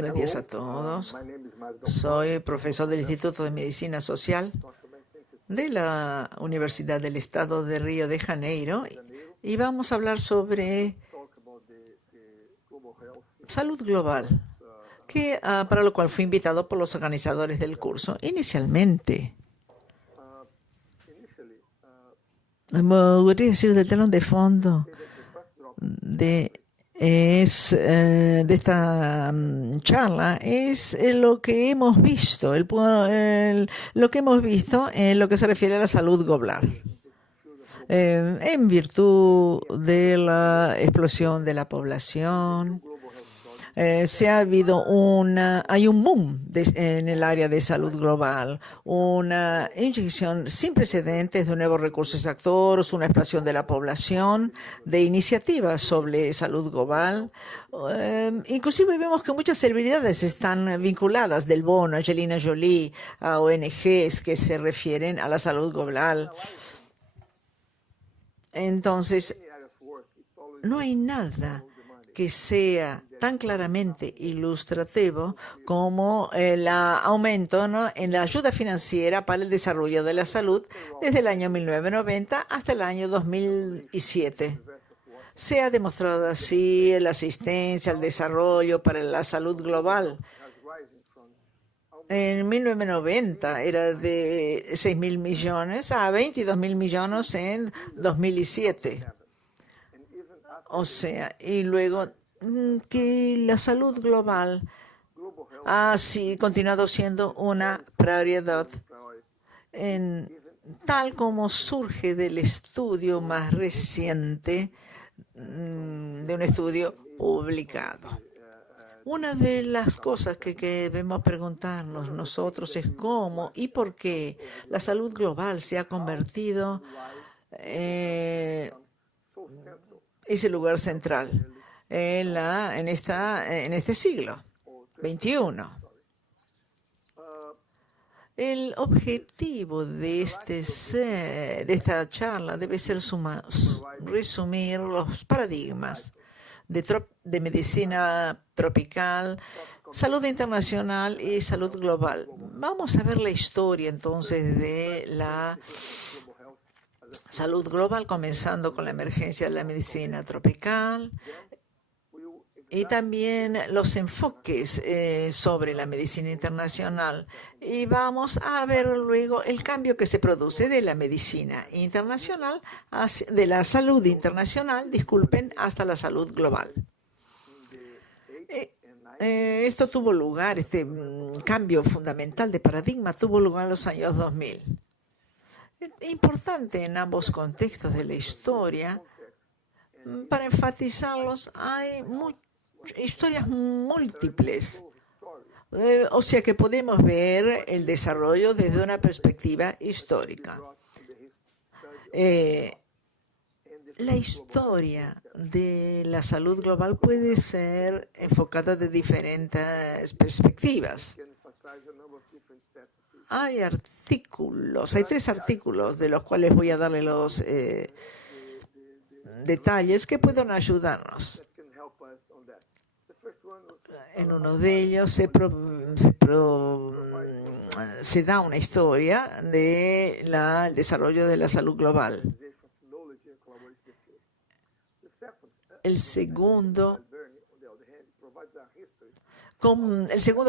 Buenos días a todos. Soy profesor del Instituto de Medicina Social de la Universidad del Estado de Río de Janeiro y vamos a hablar sobre salud global, para lo cual fui invitado por los organizadores del curso. Inicialmente, me gustaría decir del telón de fondo de esta charla es lo que hemos visto, lo que hemos visto en lo que se refiere a la salud global. En virtud de la explosión de la población, hay un boom en el área de salud global, una inyección sin precedentes de nuevos recursos actores, una explosión de la población, de iniciativas sobre salud global. Inclusive vemos que muchas celebridades están vinculadas del bono, Angelina Jolie, a ONGs que se refieren a la salud global. Entonces, no hay nada que sea tan claramente ilustrativo como el aumento, ¿no?, en la ayuda financiera para el desarrollo de la salud desde el año 1990 hasta el año 2007. Se ha demostrado así la asistencia al desarrollo para la salud global. En 1990 era de 6.000 millones a 22.000 millones en 2007. O sea, y luego que la salud global ha continuado siendo una prioridad, tal como surge del estudio más reciente, de un estudio publicado. Una de las cosas que debemos preguntarnos nosotros es cómo y por qué la salud global se ha convertido ese lugar central en este siglo XXI. El objetivo de esta charla debe ser resumir los paradigmas de medicina tropical, salud internacional y salud global. Vamos a ver la historia entonces de la salud global, comenzando con la emergencia de la medicina tropical y también los enfoques sobre la medicina internacional. Y vamos a ver luego el cambio que se produce de la medicina internacional, de la salud internacional, hasta la salud global. Esto tuvo lugar, este cambio fundamental de paradigma tuvo lugar en los años 2000. Importante en ambos contextos de la historia, para enfatizarlos, hay historias múltiples. O sea que podemos ver el desarrollo desde una perspectiva histórica. La historia de la salud global puede ser enfocada de diferentes perspectivas. Hay tres artículos de los cuales voy a darle los detalles que pueden ayudarnos. En uno de ellos se da una historia del desarrollo de la salud global. El segundo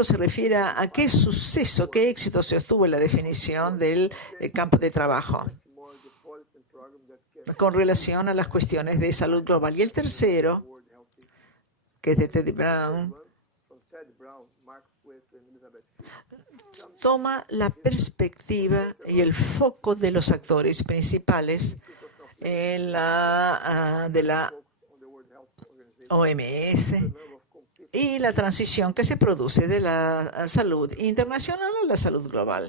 se refiere a qué suceso, qué éxito se obtuvo en la definición del campo de trabajo con relación a las cuestiones de salud global. Y el tercero, que es de Teddy Brown, toma la perspectiva y el foco de los actores principales de la OMS y la transición que se produce de la salud internacional a la salud global.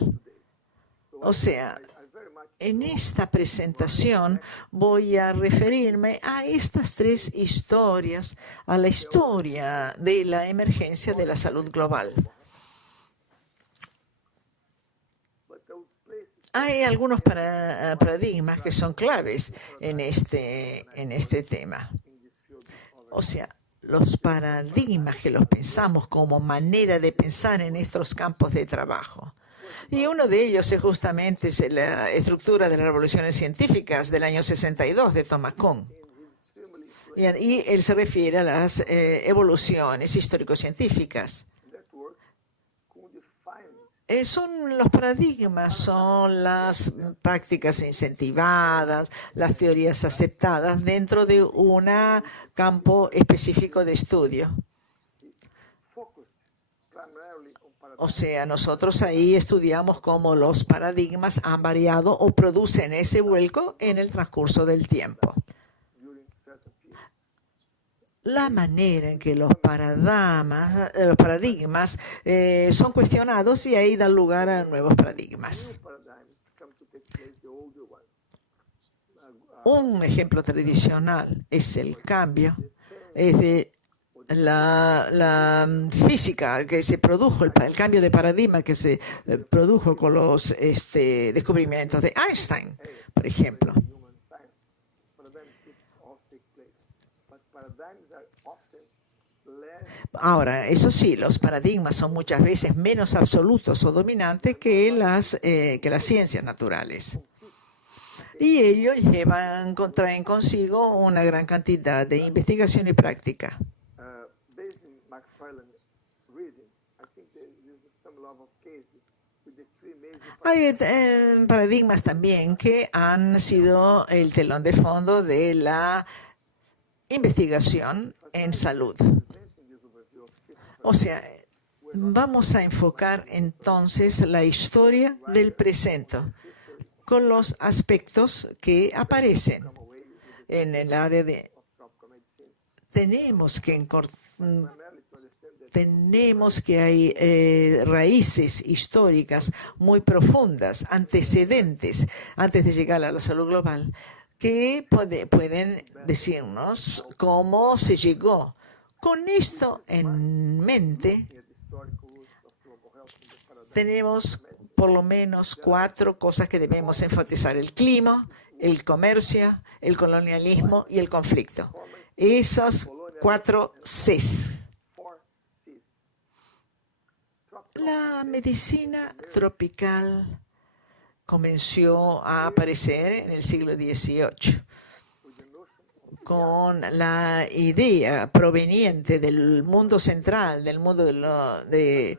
O sea, en esta presentación voy a referirme a estas tres historias, a la historia de la emergencia de la salud global. Hay algunos paradigmas que son claves en este tema. O sea, los paradigmas que los pensamos como manera de pensar en estos campos de trabajo. Y uno de ellos es justamente la estructura de las revoluciones científicas del año 62 de Thomas Kuhn. Y él se refiere a las evoluciones histórico-científicas. Son los paradigmas, son las prácticas incentivadas, las teorías aceptadas dentro de un campo específico de estudio. O sea, nosotros ahí estudiamos cómo los paradigmas han variado o producen ese vuelco en el transcurso del tiempo. La manera en que los paradigmas son cuestionados y ahí dan lugar a nuevos paradigmas. Un ejemplo tradicional es el cambio, es de la física que se produjo, el cambio de paradigma que se produjo con los descubrimientos de Einstein, por ejemplo. Ahora, eso sí, los paradigmas son muchas veces menos absolutos o dominantes que las ciencias naturales. Y ellos traen consigo una gran cantidad de investigación y práctica. Hay paradigmas también que han sido el telón de fondo de la investigación en salud. O sea, vamos a enfocar entonces la historia del presente con los aspectos que aparecen en el área de... Tenemos que hay raíces históricas muy profundas, antecedentes, antes de llegar a la salud global, que pueden decirnos cómo se llegó. Con esto en mente, tenemos por lo menos 4 cosas que debemos enfatizar: el clima, el comercio, el colonialismo y el conflicto. Esos 4 Cs. La medicina tropical comenzó a aparecer en el siglo XVIII con la idea proveniente del mundo central, del mundo de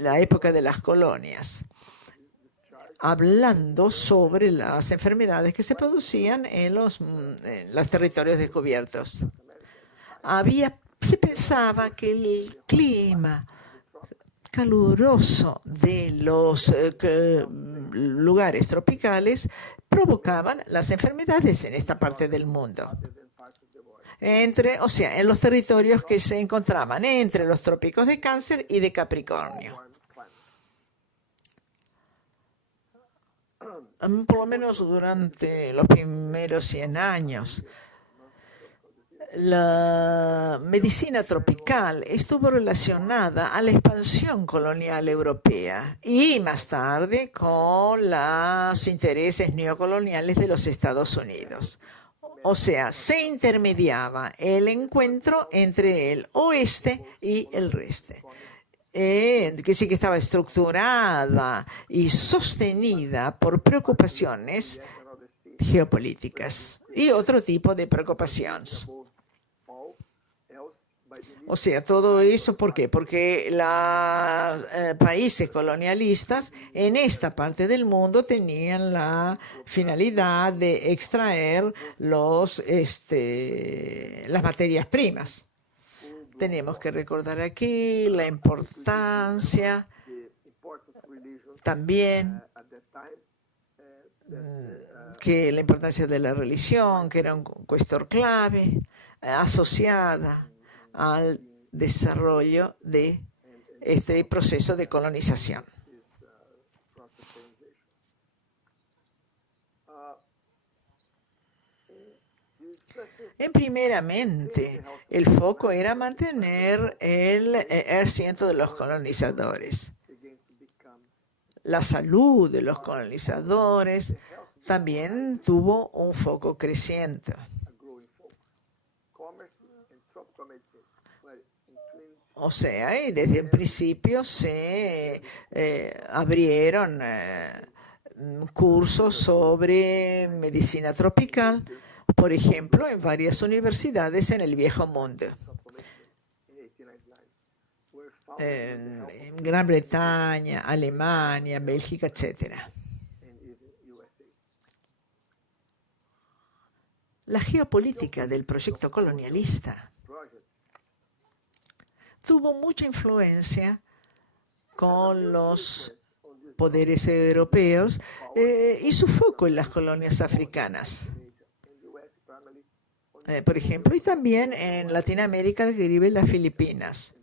la época de las colonias, hablando sobre las enfermedades que se producían en los territorios descubiertos. Se pensaba que el clima caluroso de los lugares tropicales provocaban las enfermedades en esta parte del mundo. En los territorios que se encontraban entre los trópicos de Cáncer y de Capricornio. Por lo menos durante los primeros 100 años, la medicina tropical estuvo relacionada a la expansión colonial europea y más tarde con los intereses neocoloniales de los Estados Unidos. O sea, se intermediaba el encuentro entre el oeste y el este, que sí que estaba estructurada y sostenida por preocupaciones geopolíticas y otro tipo de preocupaciones. O sea, todo eso, ¿por qué? Porque los países colonialistas en esta parte del mundo tenían la finalidad de extraer las materias primas. Tenemos que recordar aquí la importancia también de la religión, que era un cuestión clave asociada al desarrollo de este proceso de colonización. Primeramente, el foco era mantener el asiento de los colonizadores. La salud de los colonizadores también tuvo un foco creciente. O sea, y desde el principio se abrieron cursos sobre medicina tropical, por ejemplo, en varias universidades en el Viejo Mundo. En Gran Bretaña, Alemania, Bélgica, etc. La geopolítica del proyecto colonialista tuvo mucha influencia con los poderes europeos y su foco en las colonias africanas. Por ejemplo, y también en Latinoamérica, el Caribe y las Filipinas.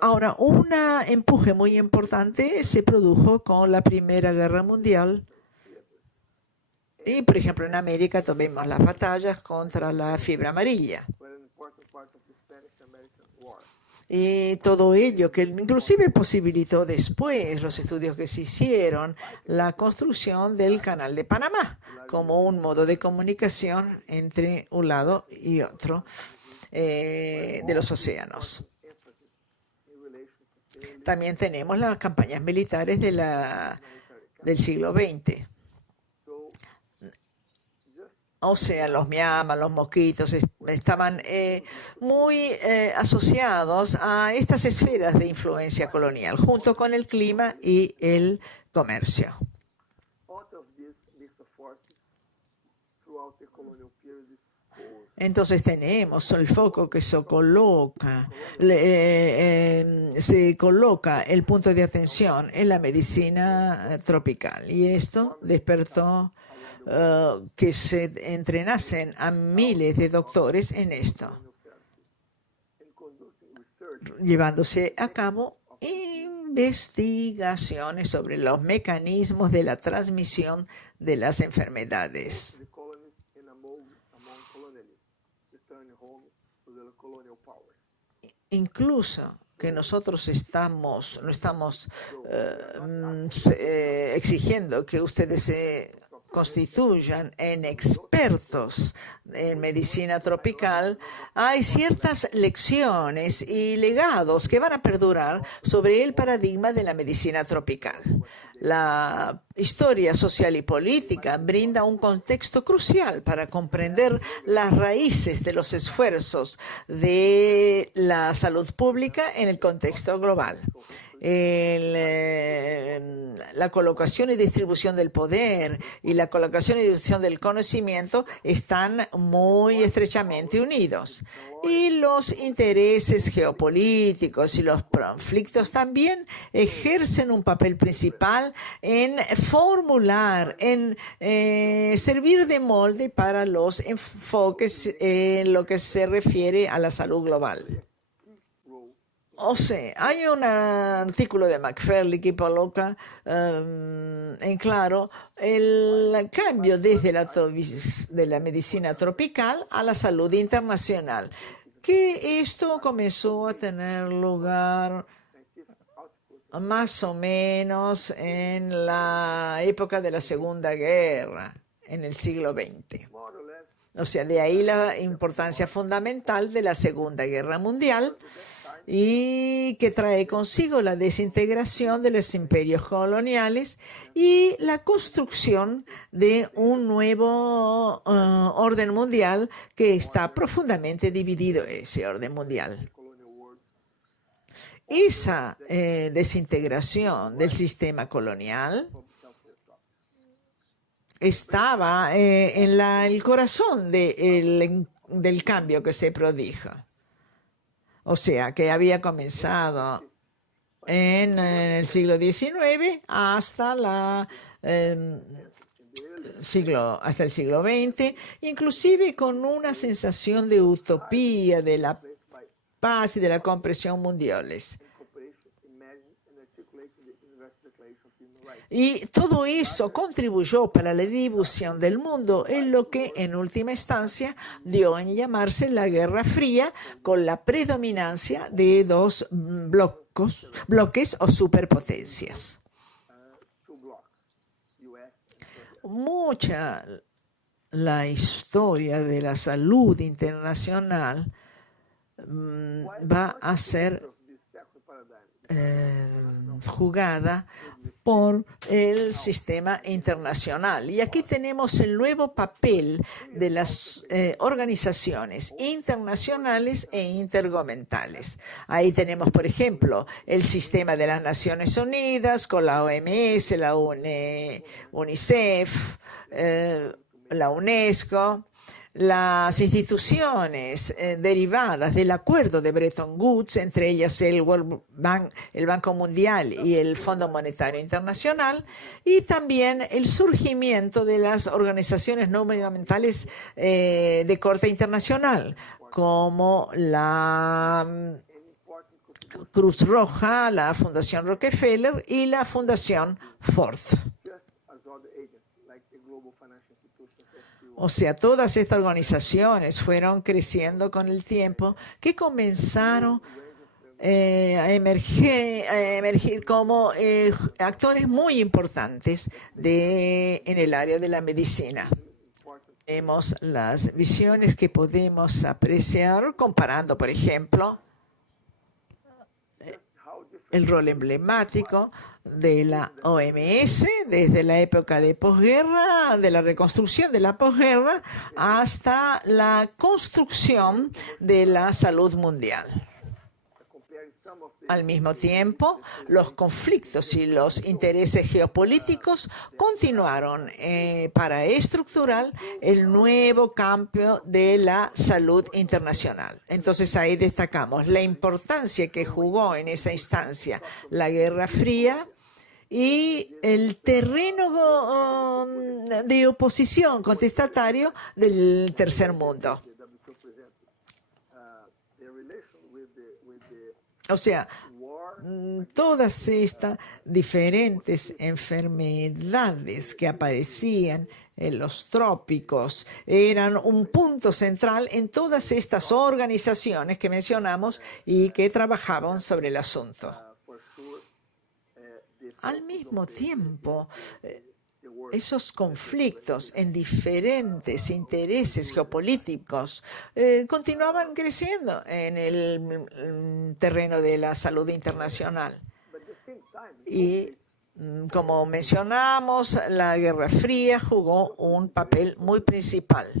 Ahora, un empuje muy importante se produjo con la Primera Guerra Mundial. Y, por ejemplo, en América tuvimos las batallas contra la fiebre amarilla. Y todo ello que inclusive posibilitó después los estudios que se hicieron, la construcción del Canal de Panamá como un modo de comunicación entre un lado y otro de los océanos. También tenemos las campañas militares del siglo XX. O sea, los miamas, los mosquitos estaban muy asociados a estas esferas de influencia colonial, junto con el clima y el comercio. Entonces tenemos el foco que se coloca el punto de atención en la medicina tropical. Y esto despertó que se entrenasen a miles de doctores en esto, llevándose a cabo investigaciones sobre los mecanismos de la transmisión de las enfermedades. Incluso que nosotros no estamos exigiendo que ustedes se constituyan en expertos en medicina tropical, hay ciertas lecciones y legados que van a perdurar sobre el paradigma de la medicina tropical. La historia social y política brinda un contexto crucial para comprender las raíces de los esfuerzos de la salud pública en el contexto global. La colocación y distribución del poder y la colocación y distribución del conocimiento están muy estrechamente unidos. Y los intereses geopolíticos y los conflictos también ejercen un papel principal en formular, en servir de molde para los enfoques en lo que se refiere a la salud global. O sea, hay un artículo de McFarlane que coloca en claro el cambio desde de la medicina tropical a la salud internacional, que esto comenzó a tener lugar más o menos en la época de la Segunda Guerra, en el siglo XX. O sea, de ahí la importancia fundamental de la Segunda Guerra Mundial, y que trae consigo la desintegración de los imperios coloniales y la construcción de un nuevo orden mundial que está profundamente dividido, ese orden mundial. Esa desintegración del sistema colonial estaba en el corazón del cambio que se produjo. O sea, que había comenzado en el siglo XIX hasta el siglo XX, inclusive con una sensación de utopía, de la paz y de la comprensión mundiales. Y todo eso contribuyó para la difusión del mundo en lo que en última instancia dio en llamarse la Guerra Fría, con la predominancia de dos bloques o la historia de la salud internacional va a ser jugada por el sistema internacional. Y aquí tenemos el nuevo papel de las organizaciones internacionales e intergubernamentales. Ahí tenemos, por ejemplo, el sistema de las Naciones Unidas con la OMS, la UNICEF, la UNESCO, las instituciones derivadas del acuerdo de Bretton Woods, entre ellas el Banco Mundial y el Fondo Monetario Internacional, y también el surgimiento de las organizaciones no gubernamentales de corte internacional, como la Cruz Roja, la Fundación Rockefeller y la Fundación Ford. O sea, todas estas organizaciones fueron creciendo con el tiempo, que comenzaron a emergir como actores muy importantes en el área de la medicina. Tenemos las visiones que podemos apreciar comparando, por ejemplo, el rol emblemático de la OMS desde la época de posguerra, de la reconstrucción de la posguerra, hasta la construcción de la salud mundial. Al mismo tiempo, los conflictos y los intereses geopolíticos continuaron para estructurar el nuevo campo de la salud internacional. Entonces, ahí destacamos la importancia que jugó en esa instancia la Guerra Fría y el terreno de oposición contestatario del tercer mundo. O sea, todas estas diferentes enfermedades que aparecían en los trópicos eran un punto central en todas estas organizaciones que mencionamos y que trabajaban sobre el asunto. Al mismo tiempo, esos conflictos en diferentes intereses geopolíticos continuaban creciendo en el terreno de la salud internacional. Y como mencionamos, la Guerra Fría jugó un papel muy principal.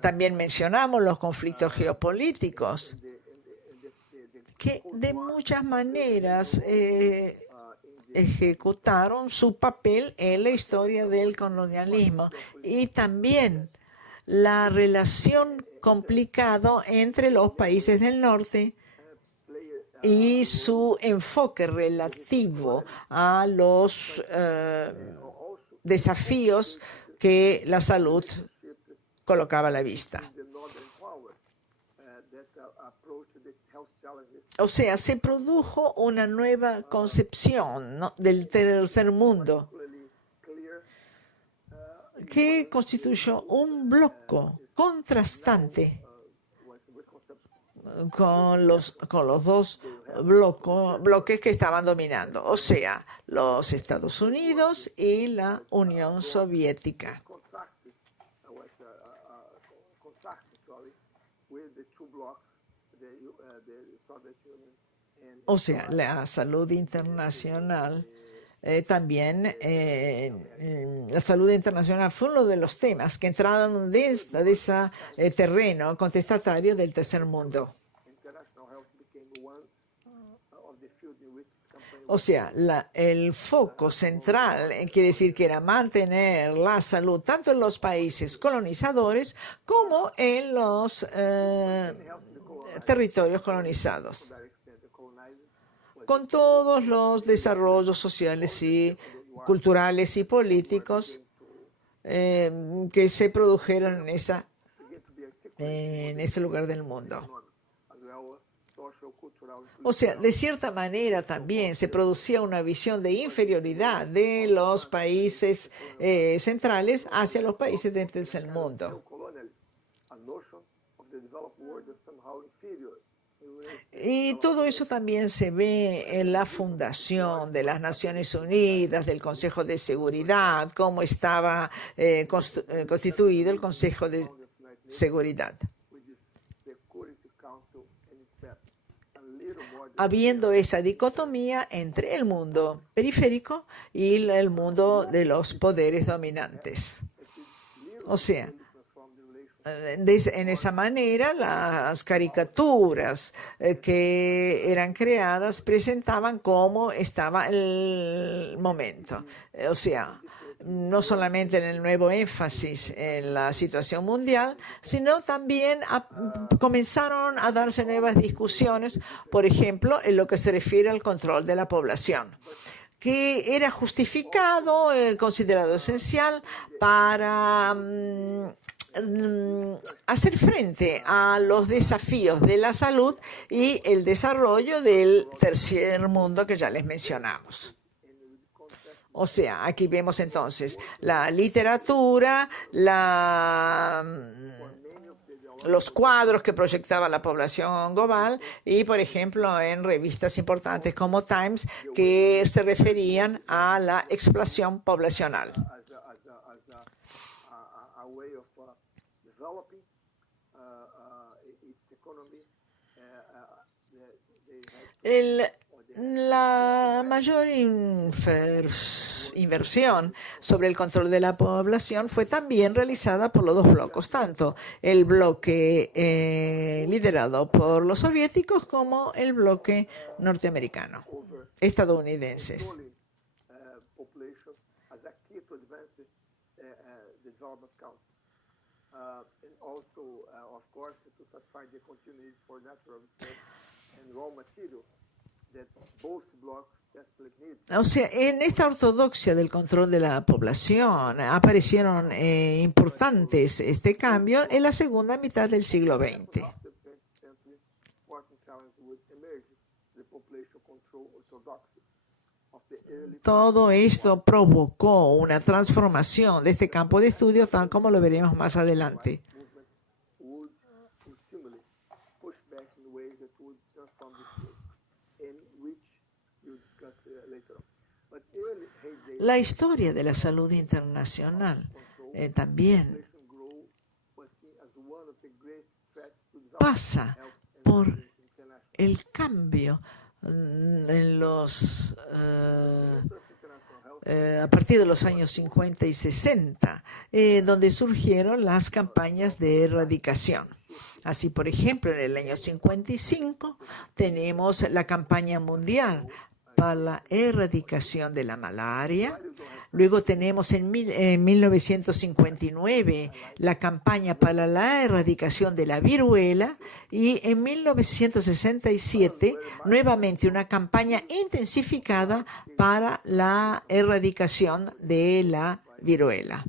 También mencionamos los conflictos geopolíticos, que de muchas maneras ejecutaron su papel en la historia del colonialismo, y también la relación complicada entre los países del norte y su enfoque relativo a los desafíos que la salud colocaba a la vista. O sea, se produjo una nueva concepción, ¿no?, del tercer mundo, que constituyó un bloque contrastante con los dos bloques que estaban dominando, o sea, los Estados Unidos y la Unión Soviética. O sea, la salud internacional también, la salud internacional fue uno de los temas que entraron de ese terreno contestatario del tercer mundo. O sea, el foco central quiere decir que era mantener la salud tanto en los países colonizadores como en los territorios colonizados, con todos los desarrollos sociales y culturales y políticos que se produjeron en ese lugar del mundo. O sea, de cierta manera también se producía una visión de inferioridad de los países centrales hacia los países del tercer mundo. Y todo eso también se ve en la fundación de las Naciones Unidas, del Consejo de Seguridad, cómo estaba constituido el Consejo de Seguridad. Habiendo esa dicotomía entre el mundo periférico y el mundo de los poderes dominantes. O sea, en esa manera las caricaturas que eran creadas presentaban cómo estaba el momento. O sea, no solamente en el nuevo énfasis en la situación mundial, sino también comenzaron a darse nuevas discusiones, por ejemplo, en lo que se refiere al control de la población, que era justificado, considerado esencial para hacer frente a los desafíos de la salud y el desarrollo del tercer mundo que ya les mencionamos. O sea, aquí vemos entonces la literatura, los cuadros que proyectaba la población global y, por ejemplo, en revistas importantes como Times que se referían a la explosión poblacional. La mayor inversión sobre el control de la población fue también realizada por los dos bloques, tanto el bloque liderado por los soviéticos como el bloque norteamericano, estadounidenses. O sea, en esta ortodoxia del control de la población aparecieron importantes cambio en la segunda mitad del siglo XX. Todo esto provocó una transformación de este campo de estudio, tal como lo veremos más adelante. La historia de la salud internacional también pasa por el cambio en a partir de los años 50 y 60, donde surgieron las campañas de erradicación. Así, por ejemplo, en el año 55 tenemos la campaña mundial para la erradicación de la malaria. Luego tenemos en 1959 la campaña para la erradicación de la viruela y en 1967 nuevamente una campaña intensificada para la erradicación de la viruela.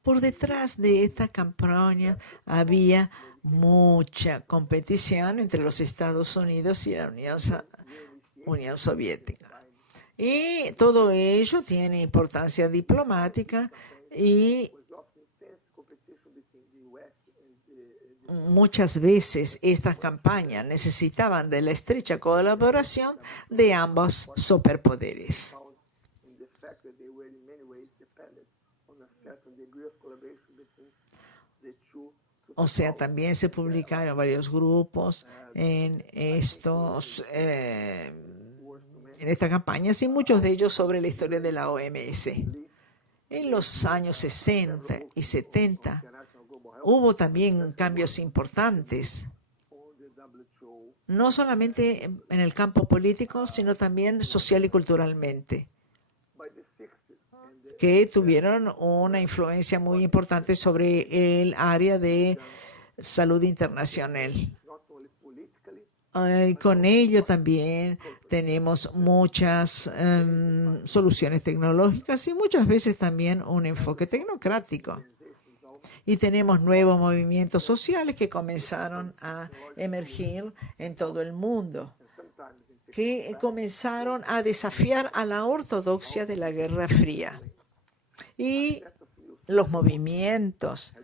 Por detrás de esta campaña había mucha competición entre los Estados Unidos y la Unión Soviética. Y todo ello tiene importancia diplomática y muchas veces estas campañas necesitaban de la estrecha colaboración de ambos superpoderes. O sea, también se publicaron varios grupos en estas campañas y muchos de ellos sobre la historia de la OMS. En los años 60 y 70 hubo también cambios importantes, no solamente en el campo político, sino también social y culturalmente, que tuvieron una influencia muy importante sobre el área de salud internacional. Con ello también tenemos muchas soluciones tecnológicas y muchas veces también un enfoque tecnocrático. Y tenemos nuevos movimientos sociales que comenzaron a emergir en todo el mundo. que comenzaron a desafiar a la ortodoxia de la Guerra Fría. Y los movimientos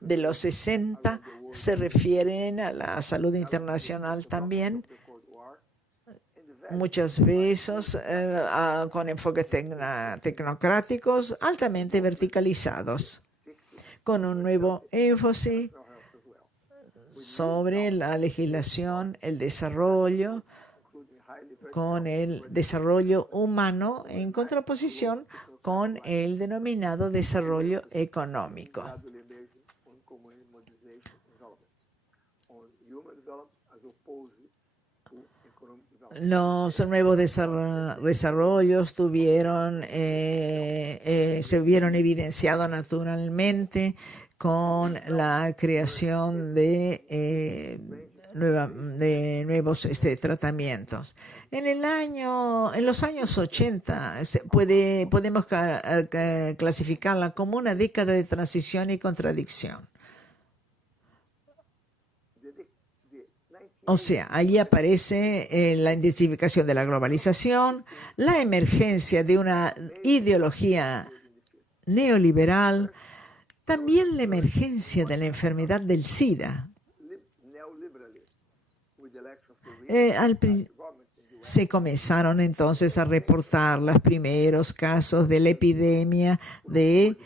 de los 60 se refieren a la salud internacional también, muchas veces con enfoques tecnocráticos altamente verticalizados, con un nuevo énfasis sobre la legislación, el desarrollo, con el desarrollo humano en contraposición con el denominado desarrollo económico. Los nuevos desarrollos se vieron evidenciados naturalmente con la creación de nuevos tratamientos. En los años 80 podemos clasificarla como una década de transición y contradicción. O sea, allí aparece la intensificación de la globalización, la emergencia de una ideología neoliberal, también la emergencia de la enfermedad del SIDA. Se comenzaron entonces a reportar los primeros casos de la epidemia de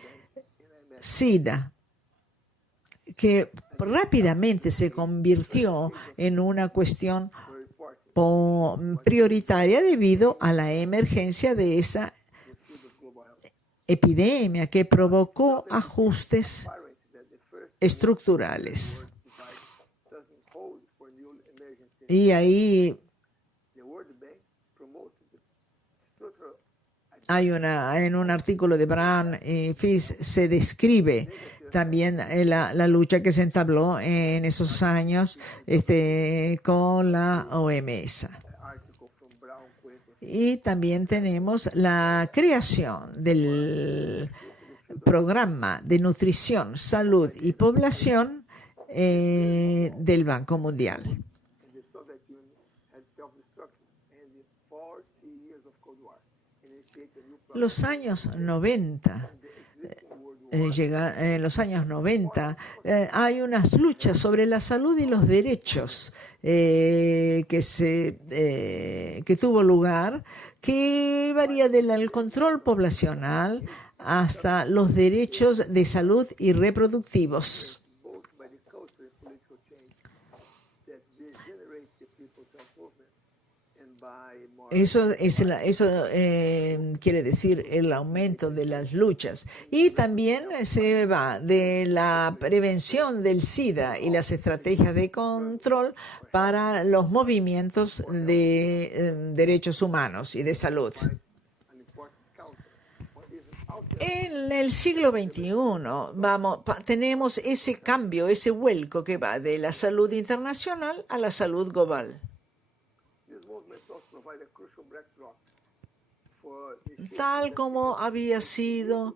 SIDA, que rápidamente se convirtió en una cuestión prioritaria debido a la emergencia de esa epidemia que provocó ajustes estructurales. Y ahí en un artículo de Brown y Fish se describe también la lucha que se entabló en esos años con la OMS. Y también tenemos la creación del programa de nutrición, salud y población del Banco Mundial. Los años 90, en los años 90 hay unas luchas sobre la salud y los derechos que tuvo lugar, que varía del control poblacional hasta los derechos de salud y reproductivos. Eso quiere decir el aumento de las luchas. Y también se va de la prevención del SIDA y las estrategias de control para los movimientos de derechos humanos y de salud. En el siglo XXI tenemos ese cambio, ese vuelco que va de la salud internacional a la salud global. Tal como había sido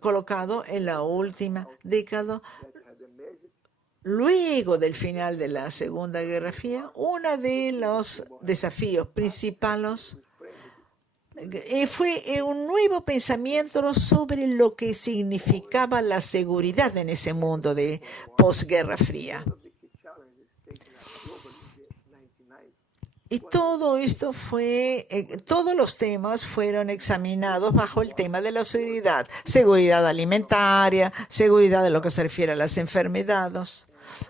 colocado en la última década, luego del final de la Segunda Guerra Fría, uno de los desafíos principales fue un nuevo pensamiento sobre lo que significaba la seguridad en ese mundo de posguerra fría. Y todo esto todos los temas fueron examinados bajo el tema de la seguridad alimentaria, seguridad en lo que se refiere a las enfermedades,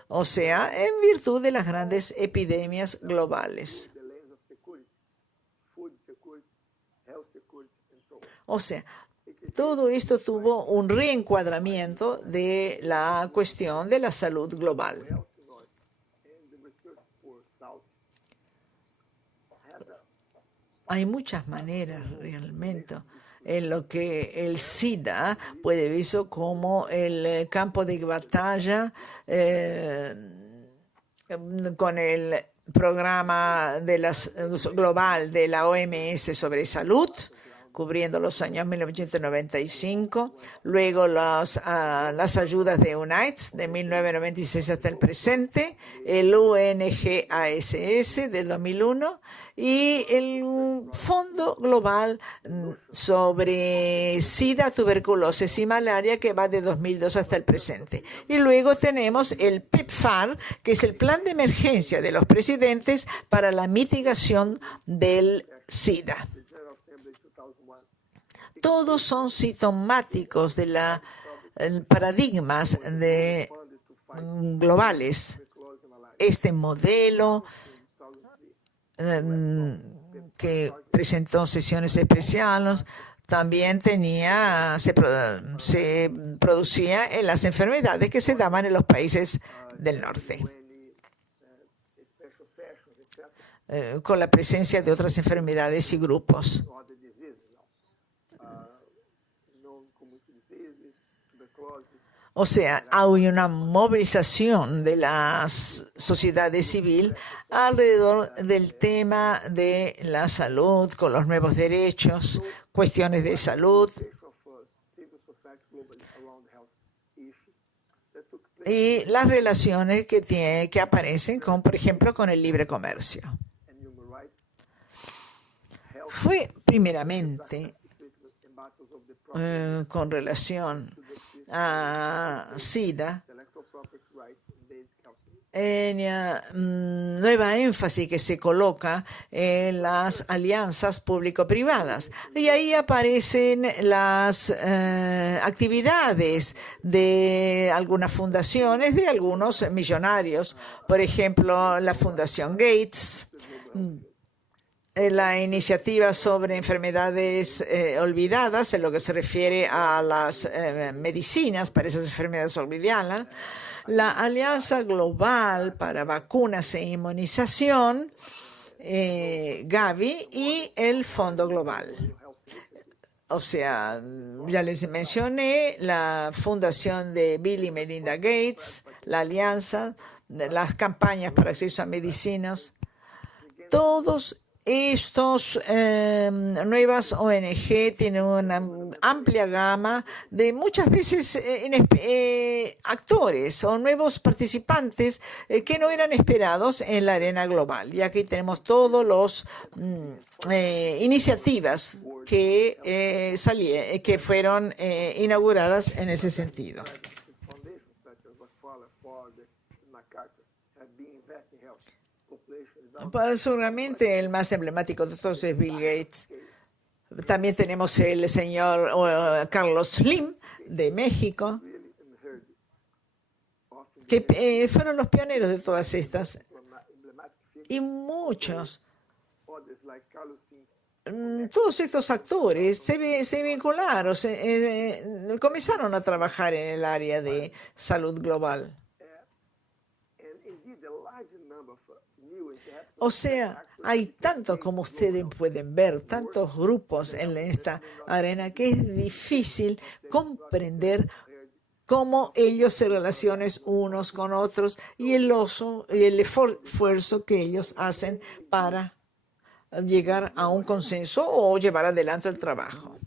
o sea, en virtud de las grandes epidemias globales. O sea, todo esto tuvo un reencuadramiento de la cuestión de la salud global. Hay muchas maneras realmente en lo que el SIDA puede ser visto como el campo de batalla con el programa global de la OMS sobre salud, cubriendo los años 1995, luego las ayudas de UNAIDS de 1996 hasta el presente, el UNGASS del 2001 y el Fondo Global sobre SIDA, tuberculosis y malaria que va de 2002 hasta el presente. Y luego tenemos el PEPFAR, que es el Plan de Emergencia de los Presidentes para la mitigación del SIDA. Todos son sintomáticos de paradigmas globales. Este modelo que presentó sesiones especiales también se producía en las enfermedades que se daban en los países del norte, con la presencia de otras enfermedades y grupos. O sea, hay una movilización de la sociedad civil alrededor del tema de la salud, con los nuevos derechos, cuestiones de salud y las relaciones que aparecen con, por ejemplo, con el libre comercio. Fue primeramente con relación a SIDA, nueva énfasis que se coloca en las alianzas público-privadas. Y ahí aparecen las actividades de algunas fundaciones, de algunos millonarios. Por ejemplo, la Fundación Gates, la iniciativa sobre enfermedades olvidadas, en lo que se refiere a las medicinas para esas enfermedades olvidadas, la Alianza Global para Vacunas e Inmunización, Gavi, y el Fondo Global. O sea, ya les mencioné la fundación de Bill y Melinda Gates, la alianza, las campañas para acceso a medicinas, todos estos nuevas ONG tienen una amplia gama de muchas veces actores o nuevos participantes que no eran esperados en la arena global. Y aquí tenemos todos los iniciativas que fueron inauguradas en ese sentido. Seguramente el más emblemático de todos es Bill Gates. También tenemos el señor Carlos Slim de México, que fueron los pioneros de todas estas. Y muchos, todos estos actores se vincularon, comenzaron a trabajar en el área de salud global. O sea, hay tanto, como ustedes pueden ver, tantos grupos en esta arena que es difícil comprender cómo ellos se relacionan unos con otros y el esfuerzo que ellos hacen para llegar a un consenso o llevar adelante el trabajo.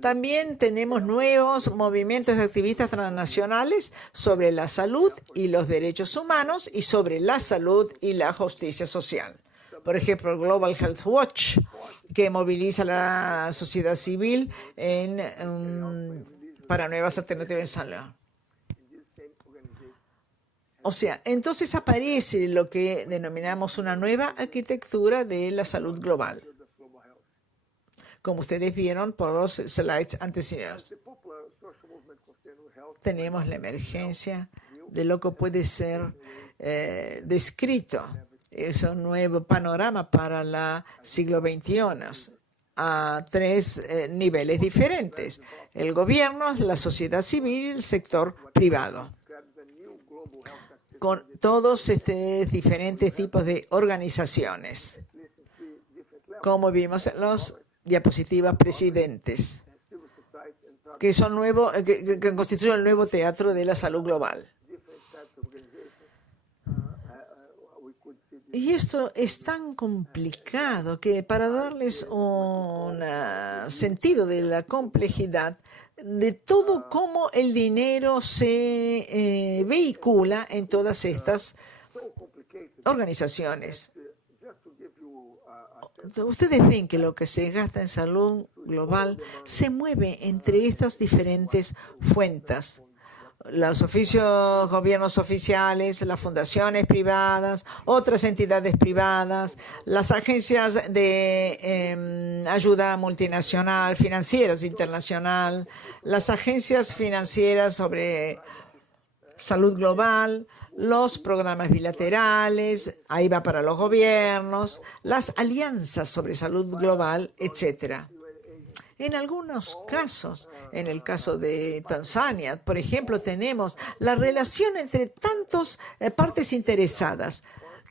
También tenemos nuevos movimientos de activistas transnacionales sobre la salud y los derechos humanos y sobre la salud y la justicia social. Por ejemplo, el Global Health Watch, que moviliza a la sociedad civil para nuevas alternativas en salud. O sea, entonces aparece lo que denominamos una nueva arquitectura de la salud global, como ustedes vieron por los slides anteriores. Tenemos la emergencia de lo que puede ser descrito. Es un nuevo panorama para el siglo XXI a tres niveles diferentes: el gobierno, la sociedad civil y el sector privado, con todos estos diferentes tipos de organizaciones, como vimos en los diapositivas precedentes, que son que constituyen el nuevo teatro de la salud global. Y esto es tan complicado que para darles un sentido de la complejidad de todo cómo el dinero se vehicula en todas estas organizaciones. Ustedes ven que lo que se gasta en salud global se mueve entre estas diferentes fuentes. Los gobiernos oficiales, las fundaciones privadas, otras entidades privadas, las agencias de ayuda multinacional, financieras internacional, las agencias financieras sobre salud global, los programas bilaterales, ahí va para los gobiernos, las alianzas sobre salud global, etcétera. En algunos casos, en el caso de Tanzania, por ejemplo, tenemos la relación entre tantas partes interesadas,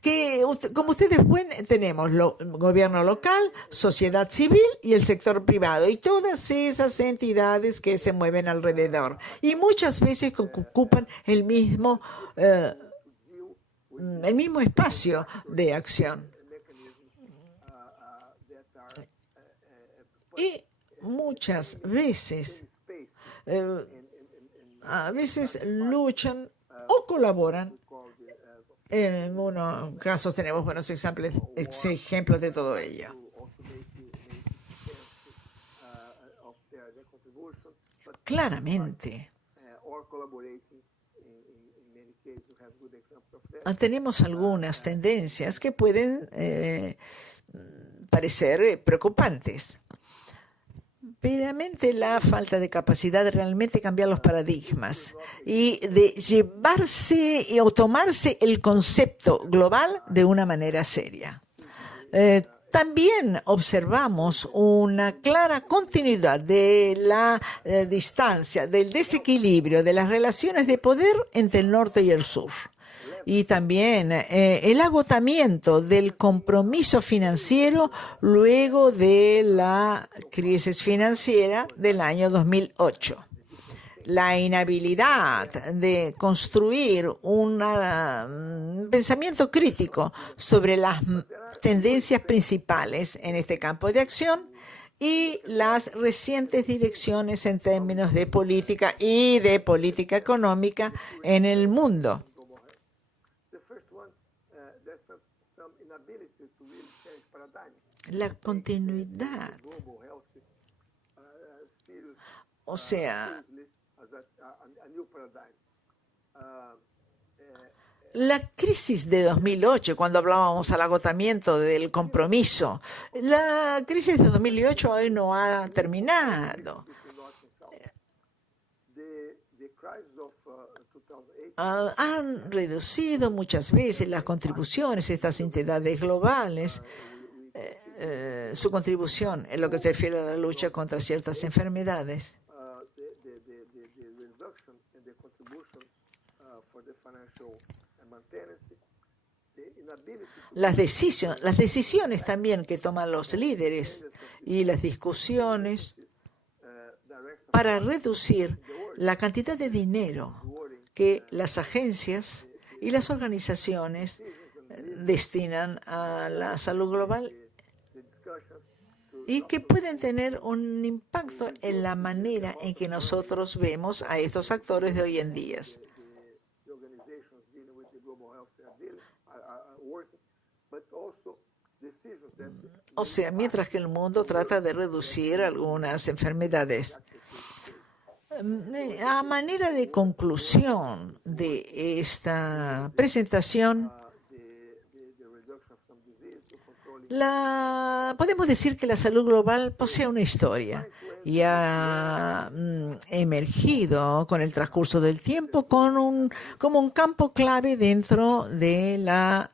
que, como ustedes ven, tenemos gobierno local, sociedad civil y el sector privado, y todas esas entidades que se mueven alrededor, y muchas veces ocupan el mismo espacio de acción. Y muchas veces, a veces luchan o colaboran. En unos casos tenemos buenos ejemplos de todo ello. Claramente, tenemos algunas tendencias que pueden parecer preocupantes. Primeramente, la falta de capacidad de realmente cambiar los paradigmas y de llevarse o tomarse el concepto global de una manera seria. También observamos una clara continuidad de la distancia, del desequilibrio de las relaciones de poder entre el norte y el sur. Y también el agotamiento del compromiso financiero luego de la crisis financiera del año 2008. La inhabilidad de construir un pensamiento crítico sobre las tendencias principales en este campo de acción y las recientes direcciones en términos de política y de política económica en el mundo. La continuidad, o sea, la crisis de 2008, cuando hablábamos al agotamiento del compromiso, la crisis de 2008 hoy no ha terminado. Han reducido muchas veces las contribuciones de estas entidades globales, su contribución en lo que se refiere a la lucha contra ciertas enfermedades. Las decisiones también que toman los líderes y las discusiones para reducir la cantidad de dinero que las agencias y las organizaciones destinan a la salud global y que pueden tener un impacto en la manera en que nosotros vemos a estos actores de hoy en día. O sea, mientras que el mundo trata de reducir algunas enfermedades. A manera de conclusión de esta presentación, podemos decir que la salud global posee una historia y ha emergido con el transcurso del tiempo como un campo clave dentro de la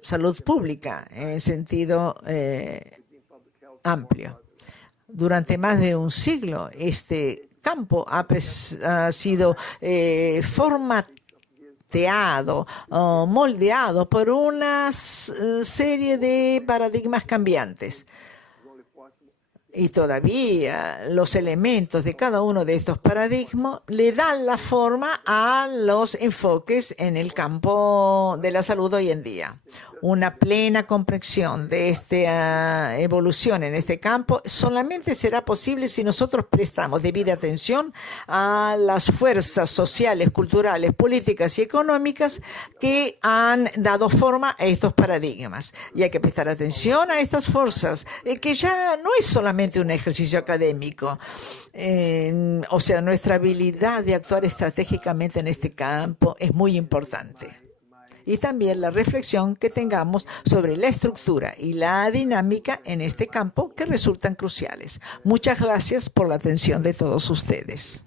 salud pública en sentido amplio. Durante más de un siglo, este campo ha sido formateado, moldeado por una serie de paradigmas cambiantes. y todavía los elementos de cada uno de estos paradigmas le dan la forma a los enfoques en el campo de la salud hoy en día. Una plena comprensión de esta evolución en este campo solamente será posible si nosotros prestamos debida atención a las fuerzas sociales, culturales, políticas y económicas que han dado forma a estos paradigmas. Y hay que prestar atención a estas fuerzas, que ya no es solamente un ejercicio académico. O sea, nuestra habilidad de actuar estratégicamente en este campo es muy importante. Y también la reflexión que tengamos sobre la estructura y la dinámica en este campo que resultan cruciales. Muchas gracias por la atención de todos ustedes.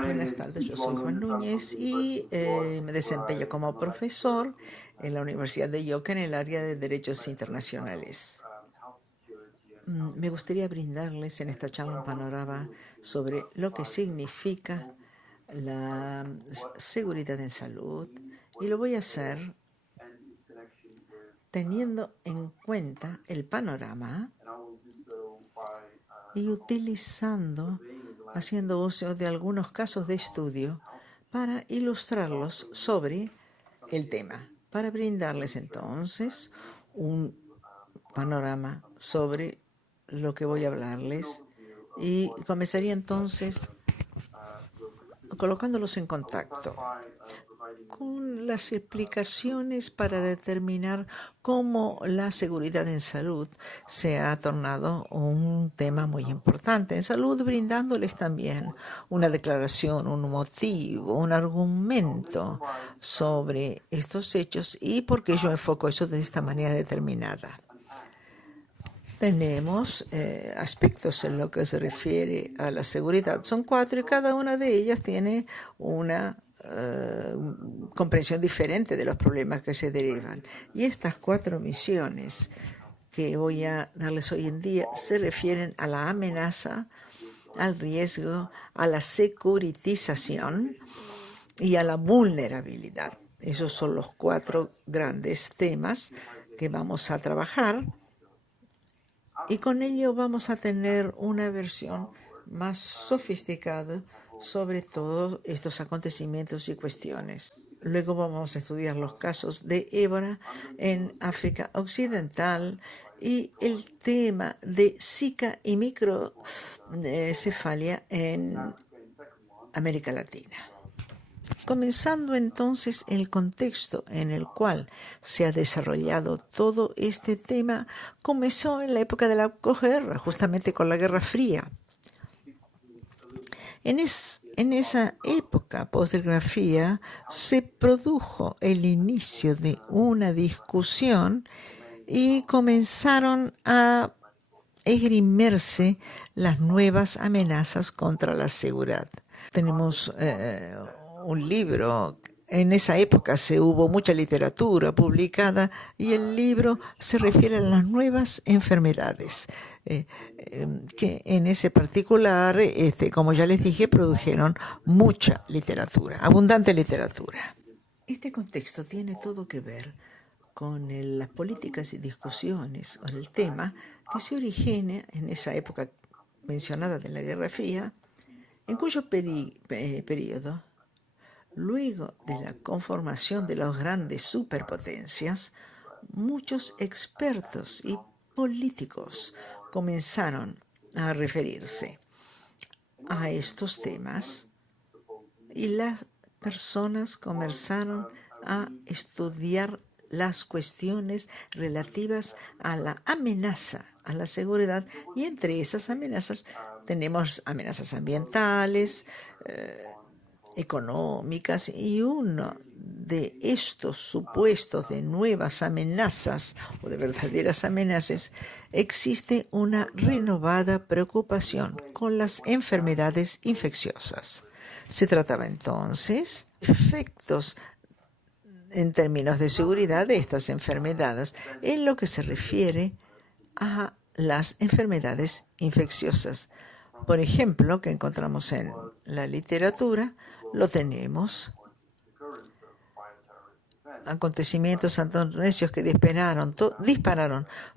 Buenas tardes, yo soy Juan Núñez y me desempeño como profesor en la Universidad de Ioca en el área de Derechos Internacionales. Me gustaría brindarles en esta charla un panorama sobre lo que significa la seguridad en salud, y lo voy a hacer teniendo en cuenta el panorama y haciendo uso de algunos casos de estudio para ilustrarlos sobre el tema, para brindarles entonces un panorama sobre lo que voy a hablarles, y comenzaría entonces colocándolos en contacto con las explicaciones para determinar cómo la seguridad en salud se ha tornado un tema muy importante en salud, brindándoles también una declaración, un motivo, un argumento sobre estos hechos y por qué yo enfoco eso de esta manera determinada. Tenemos aspectos en lo que se refiere a la seguridad. Son 4 y cada una de ellas tiene una comprensión diferente de los problemas que se derivan. Y estas 4 misiones que voy a darles hoy en día se refieren a la amenaza, al riesgo, a la securitización y a la vulnerabilidad. Esos son los 4 grandes temas que vamos a trabajar, y con ello vamos a tener una versión más sofisticada sobre todos estos acontecimientos y cuestiones. Luego vamos a estudiar los casos de ébola en África Occidental y el tema de Zika y microcefalia en América Latina. Comenzando entonces el contexto en el cual se ha desarrollado todo este tema, comenzó en la época de la posguerra, justamente con la Guerra Fría. En esa época post-Guerra Fría se produjo el inicio de una discusión y comenzaron a esgrimirse las nuevas amenazas contra la seguridad. Tenemos un libro. En esa época hubo mucha literatura publicada y el libro se refiere a las nuevas enfermedades que en ese particular, como ya les dije, produjeron mucha literatura, abundante literatura. Este contexto tiene todo que ver con las políticas y discusiones con el tema que se origina en esa época mencionada de la Guerra Fría, en cuyo periodo, luego de la conformación de las grandes superpotencias, muchos expertos y políticos comenzaron a referirse a estos temas y las personas comenzaron a estudiar las cuestiones relativas a la amenaza a la seguridad, y entre esas amenazas tenemos amenazas ambientales, económicas, y uno de estos supuestos de nuevas amenazas o de verdaderas amenazas, existe una renovada preocupación con las enfermedades infecciosas. Se trataba entonces de efectos en términos de seguridad de estas enfermedades en lo que se refiere a las enfermedades infecciosas. Por ejemplo, que encontramos en la literatura, lo tenemos. Acontecimientos antonesios que dispararon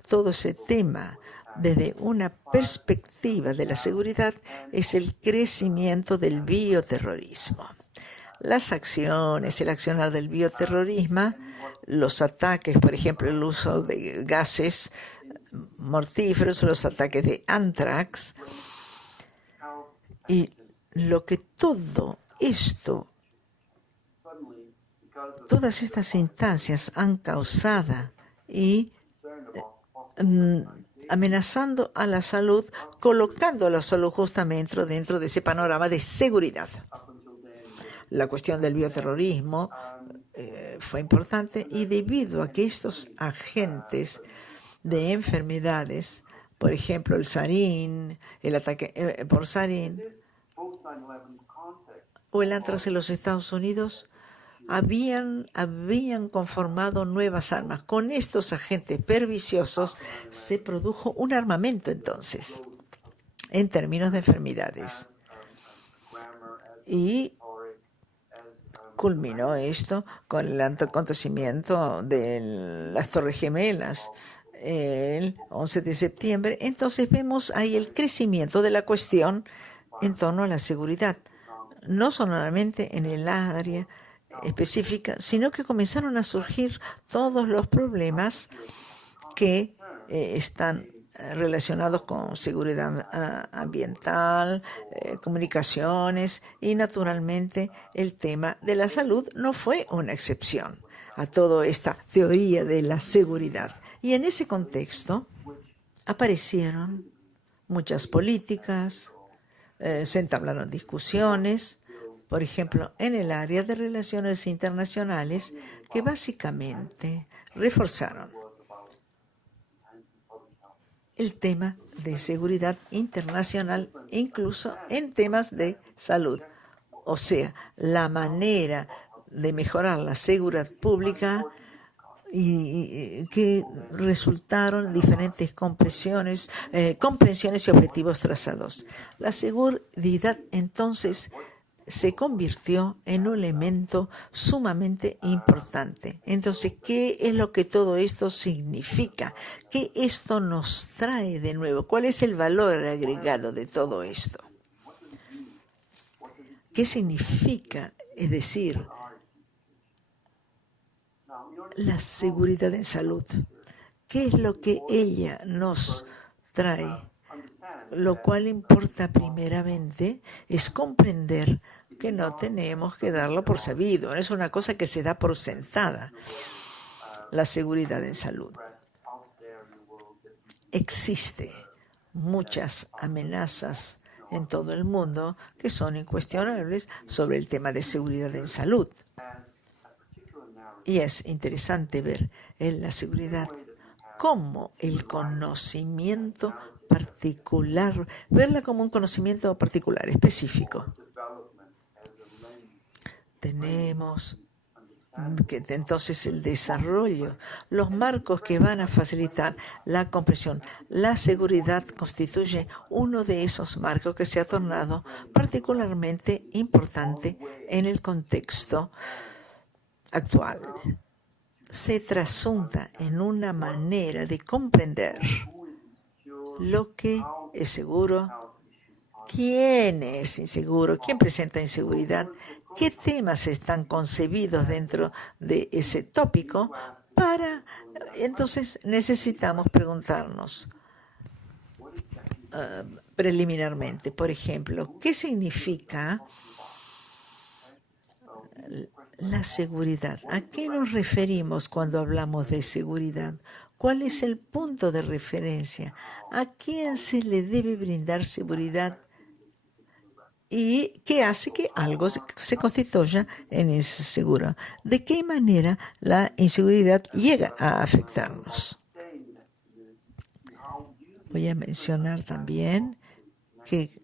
todo ese tema desde una perspectiva de la seguridad es el crecimiento del bioterrorismo. Las acciones, el accionar del bioterrorismo, los ataques, por ejemplo, el uso de gases mortíferos, los ataques de anthrax, y lo que todo esto, todas estas instancias han causado y amenazando a la salud, colocando a la salud justamente dentro de ese panorama de seguridad. La cuestión del bioterrorismo fue importante y debido a que estos agentes de enfermedades, por ejemplo el sarín, el ataque por sarín o el anthrax en los Estados Unidos, habían conformado nuevas armas. Con estos agentes perniciosos se produjo un armamento entonces, en términos de enfermedades. Y culminó esto con el acontecimiento de las Torres Gemelas el 11 de septiembre. Entonces vemos ahí el crecimiento de la cuestión en torno a la seguridad, no solamente en el área específica, sino que comenzaron a surgir todos los problemas que están relacionados con seguridad ambiental, comunicaciones y naturalmente el tema de la salud no fue una excepción a toda esta teoría de la seguridad. Y en ese contexto aparecieron muchas políticas, se entablaron discusiones, por ejemplo, en el área de relaciones internacionales, que básicamente reforzaron el tema de seguridad internacional, incluso en temas de salud. O sea, la manera de mejorar la seguridad pública y que resultaron diferentes comprensiones y objetivos trazados. La seguridad, entonces, se convirtió en un elemento sumamente importante. Entonces, ¿qué es lo que todo esto significa? ¿Qué esto nos trae de nuevo? ¿Cuál es el valor agregado de todo esto? ¿Qué significa? Es decir, la seguridad en salud. ¿Qué es lo que ella nos trae? Lo cual importa primeramente es comprender que no tenemos que darlo por sabido, no es una cosa que se da por sentada, la seguridad en salud. Existe muchas amenazas en todo el mundo que son incuestionables sobre el tema de seguridad en salud. Y es interesante ver en la seguridad cómo el conocimiento particular, verla como un conocimiento particular, específico. Tenemos que entonces el desarrollo, los marcos que van a facilitar la comprensión. La seguridad constituye uno de esos marcos que se ha tornado particularmente importante en el contexto actual. Se trasunta en una manera de comprender lo que es seguro, quién es inseguro, quién presenta inseguridad, qué temas están concebidos dentro de ese tópico. Entonces necesitamos preguntarnos preliminarmente, por ejemplo, ¿qué significa la seguridad? ¿A qué nos referimos cuando hablamos de seguridad? ¿Cuál es el punto de referencia? ¿A quién se le debe brindar seguridad? ¿Y qué hace que algo se constituya en inseguro? ¿De qué manera la inseguridad llega a afectarnos? Voy a mencionar también que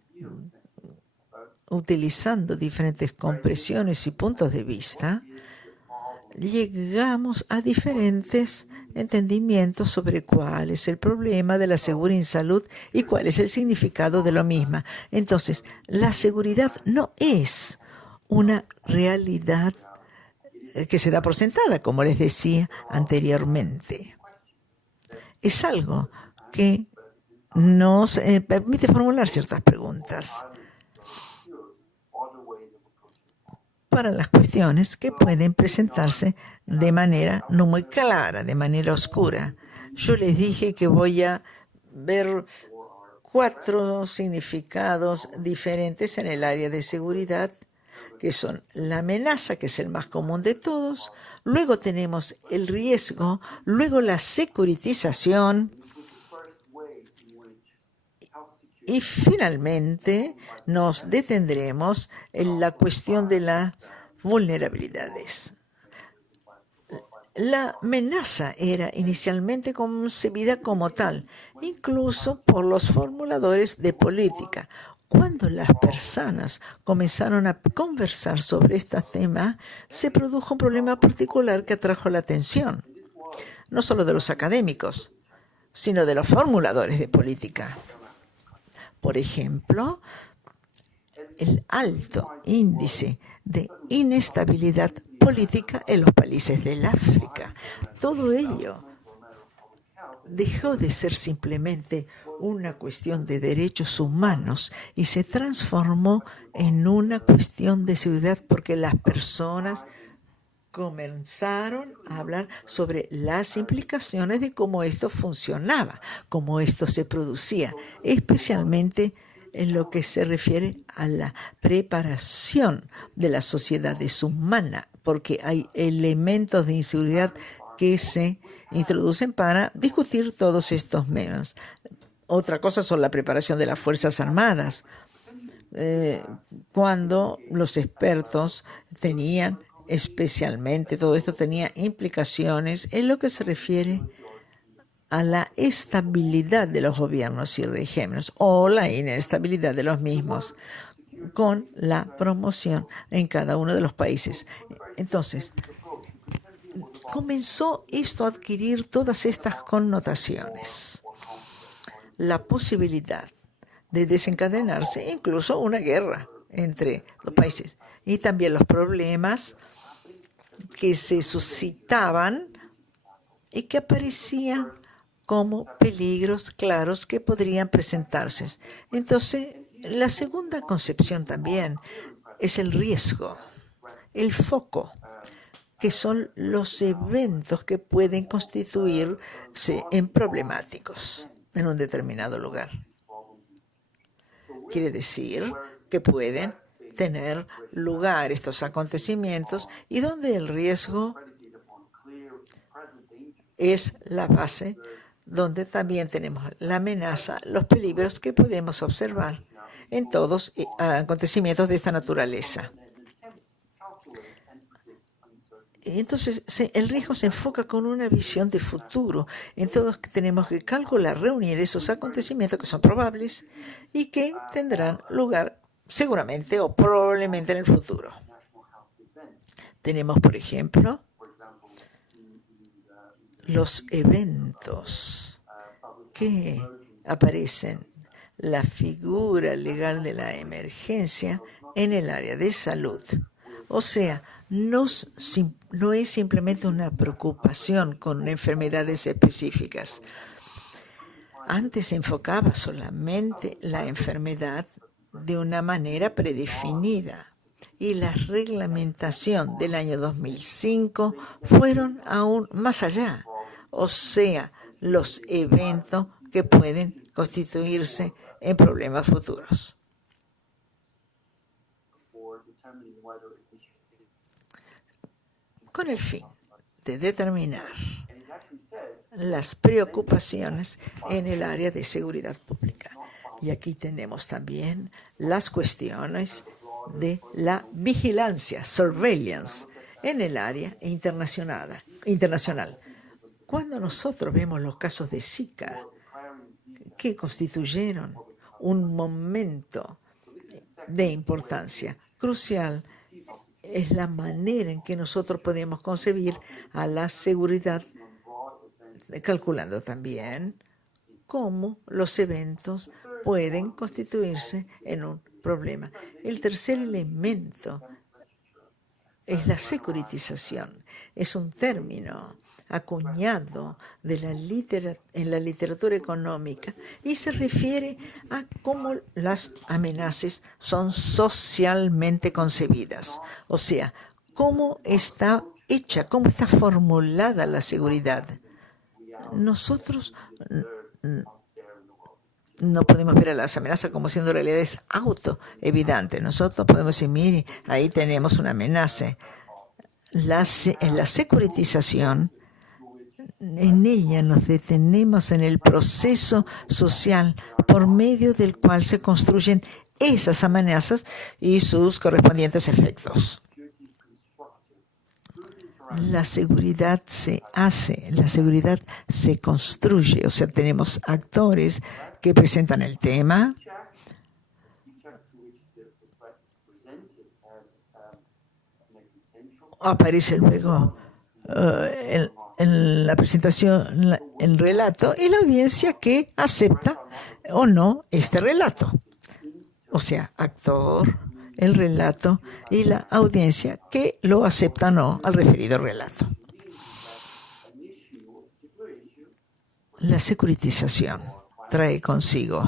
utilizando diferentes compresiones y puntos de vista, llegamos a diferentes entendimiento sobre cuál es el problema de la seguridad en salud y cuál es el significado de lo mismo. Entonces, la seguridad no es una realidad que se da por sentada, como les decía anteriormente. Es algo que nos permite formular ciertas preguntas para las cuestiones que pueden presentarse de manera no muy clara, de manera oscura. Yo les dije que voy a ver 4 significados diferentes en el área de seguridad, que son la amenaza, que es el más común de todos, luego tenemos el riesgo, luego la securitización y finalmente nos detendremos en la cuestión de las vulnerabilidades. La amenaza era inicialmente concebida como tal, incluso por los formuladores de política. Cuando las personas comenzaron a conversar sobre este tema, se produjo un problema particular que atrajo la atención, no solo de los académicos, sino de los formuladores de política. Por ejemplo, el alto índice de inestabilidad política en los países del África. Todo ello dejó de ser simplemente una cuestión de derechos humanos y se transformó en una cuestión de seguridad porque las personas comenzaron a hablar sobre las implicaciones de cómo esto funcionaba, cómo esto se producía, especialmente en lo que se refiere a la preparación de las sociedades humanas, porque hay elementos de inseguridad que se introducen para discutir todos estos temas. Otra cosa son la preparación de las Fuerzas Armadas, cuando los expertos tenían, especialmente todo esto tenía implicaciones en lo que se refiere a la estabilidad de los gobiernos y regímenes o la inestabilidad de los mismos con la promoción en cada uno de los países. Entonces, comenzó esto a adquirir todas estas connotaciones. La posibilidad de desencadenarse incluso una guerra entre los países y también los problemas que se suscitaban y que aparecían como peligros claros que podrían presentarse. Entonces, la segunda concepción también es el riesgo, el foco, que son los eventos que pueden constituirse en problemáticos en un determinado lugar. Quiere decir que pueden tener lugar estos acontecimientos y donde el riesgo es la base, donde también tenemos la amenaza, los peligros que podemos observar en todos acontecimientos de esta naturaleza. Entonces, el riesgo se enfoca con una visión de futuro. Entonces, tenemos que calcular, reunir esos acontecimientos que son probables y que tendrán lugar seguramente o probablemente en el futuro. Tenemos, por ejemplo, los eventos que aparecen, la figura legal de la emergencia en el área de salud. O sea, no es simplemente una preocupación con enfermedades específicas. Antes se enfocaba solamente la enfermedad de una manera predefinida y la reglamentación del año 2005 fueron aún más allá. O sea, los eventos que pueden constituirse en problemas futuros. Con el fin de determinar las preocupaciones en el área de seguridad pública. Y aquí tenemos también las cuestiones de la vigilancia, surveillance, en el área internacional. Cuando nosotros vemos los casos de Zika, que constituyeron un momento de importancia crucial, es la manera en que nosotros podemos concebir a la seguridad calculando también cómo los eventos pueden constituirse en un problema. El tercer elemento es la securitización. Es un término acuñado en la literatura económica y se refiere a cómo las amenazas son socialmente concebidas. O sea, cómo está hecha, cómo está formulada la seguridad. Nosotros no podemos ver a las amenazas como siendo realidades autoevidentes. Nosotros podemos decir, mire, ahí tenemos una amenaza. En la securitización, en ella nos detenemos en el proceso social por medio del cual se construyen esas amenazas y sus correspondientes efectos. La seguridad se hace, la seguridad se construye, o sea, tenemos actores que presentan el tema, aparece luego en la presentación, el relato, y la audiencia que acepta o no este relato. O sea, actor, el relato y la audiencia que lo acepta o no al referido relato. La securitización trae consigo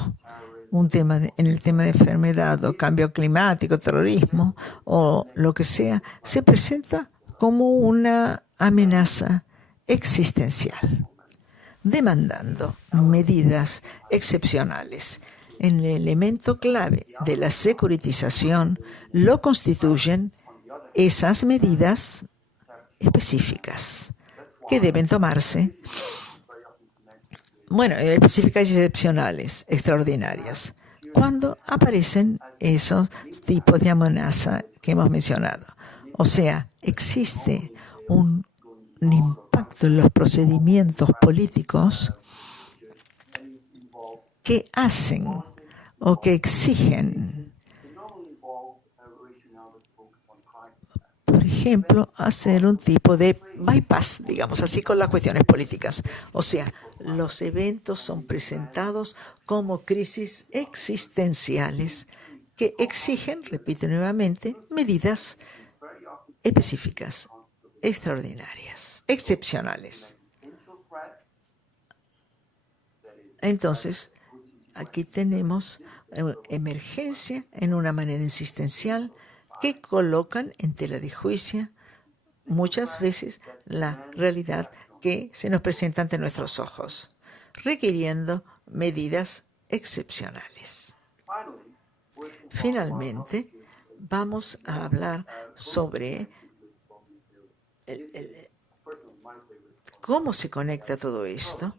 un tema en el tema de enfermedad o cambio climático, terrorismo o lo que sea, se presenta como una amenaza existencial, demandando medidas excepcionales. El elemento clave de la securitización lo constituyen esas medidas específicas que deben tomarse, específicas y excepcionales, extraordinarias, cuando aparecen esos tipos de amenaza que hemos mencionado. O sea, existe un impacto en los procedimientos políticos que hacen o que exigen, por ejemplo, hacer un tipo de bypass, digamos así, con las cuestiones políticas. O sea, los eventos son presentados como crisis existenciales que exigen, repito nuevamente, medidas específicas, extraordinarias, excepcionales. Entonces, aquí tenemos emergencia en una manera existencial que colocan en tela de juicio muchas veces la realidad que se nos presenta ante nuestros ojos, requiriendo medidas excepcionales. Finalmente, vamos a hablar sobre cómo se conecta todo esto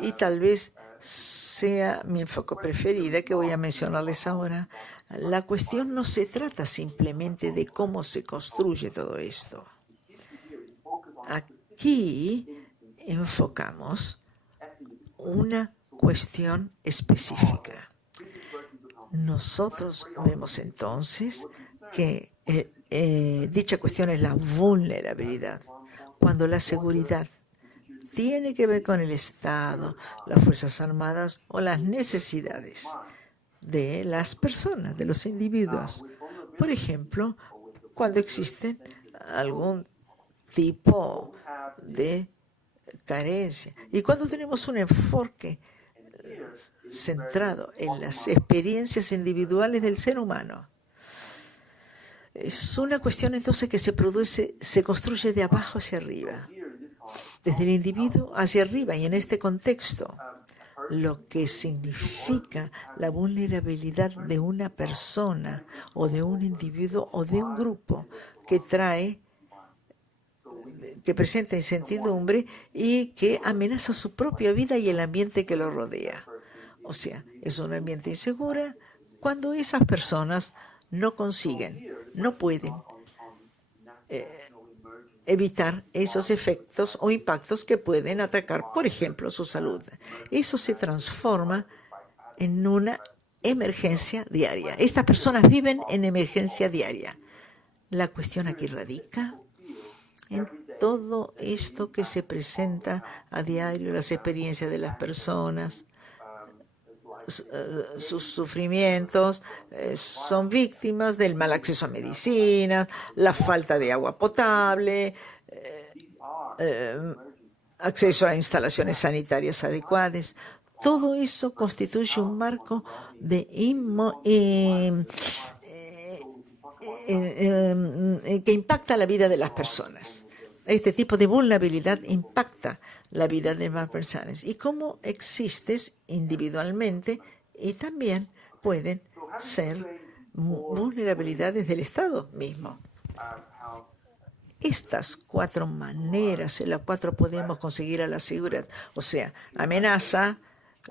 y tal vez sea mi enfoque preferido que voy a mencionarles ahora. La cuestión no se trata simplemente de cómo se construye todo esto. Aquí enfocamos una cuestión específica. Nosotros vemos entonces que dicha cuestión es la vulnerabilidad. Cuando la seguridad tiene que ver con el Estado, las Fuerzas Armadas o las necesidades de las personas, de los individuos. Por ejemplo, cuando existen algún tipo de carencia y cuando tenemos un enfoque centrado en las experiencias individuales del ser humano. Es una cuestión entonces que se construye de abajo hacia arriba, desde el individuo hacia arriba, y en este contexto, lo que significa la vulnerabilidad de una persona o de un individuo o de un grupo que presenta incertidumbre y que amenaza su propia vida y el ambiente que lo rodea. O sea, es un ambiente inseguro cuando esas personas no pueden evitar esos efectos o impactos que pueden atacar, por ejemplo, su salud. Eso se transforma en una emergencia diaria. Estas personas viven en emergencia diaria. La cuestión aquí radica en todo esto que se presenta a diario, las experiencias de las personas, sus sufrimientos, son víctimas del mal acceso a medicinas, la falta de agua potable, acceso a instalaciones sanitarias adecuadas. Todo eso constituye un marco de que impacta la vida de las personas. Este tipo de vulnerabilidad impacta la vida de las personas y cómo existes individualmente, y también pueden ser vulnerabilidades del Estado mismo. Estas 4 maneras en las cuales podemos conseguir a la seguridad, o sea, amenaza,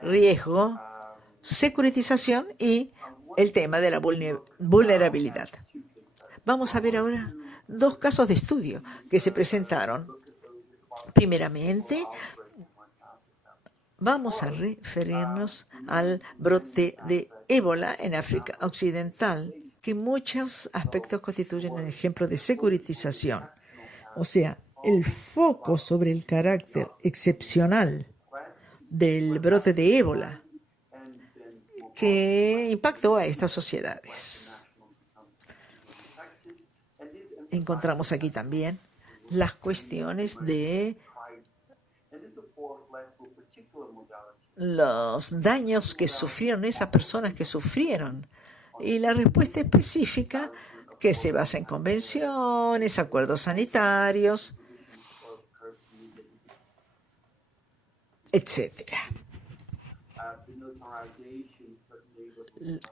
riesgo, securitización y el tema de la vulnerabilidad. Vamos a ver ahora 2 casos de estudio que se presentaron. Primeramente, vamos a referirnos al brote de ébola en África Occidental, que en muchos aspectos constituyen un ejemplo de securitización. O sea, el foco sobre el carácter excepcional del brote de ébola que impactó a estas sociedades. Encontramos aquí también las cuestiones de los daños que sufrieron esas personas que sufrieron y la respuesta específica que se basa en convenciones, acuerdos sanitarios, etcétera.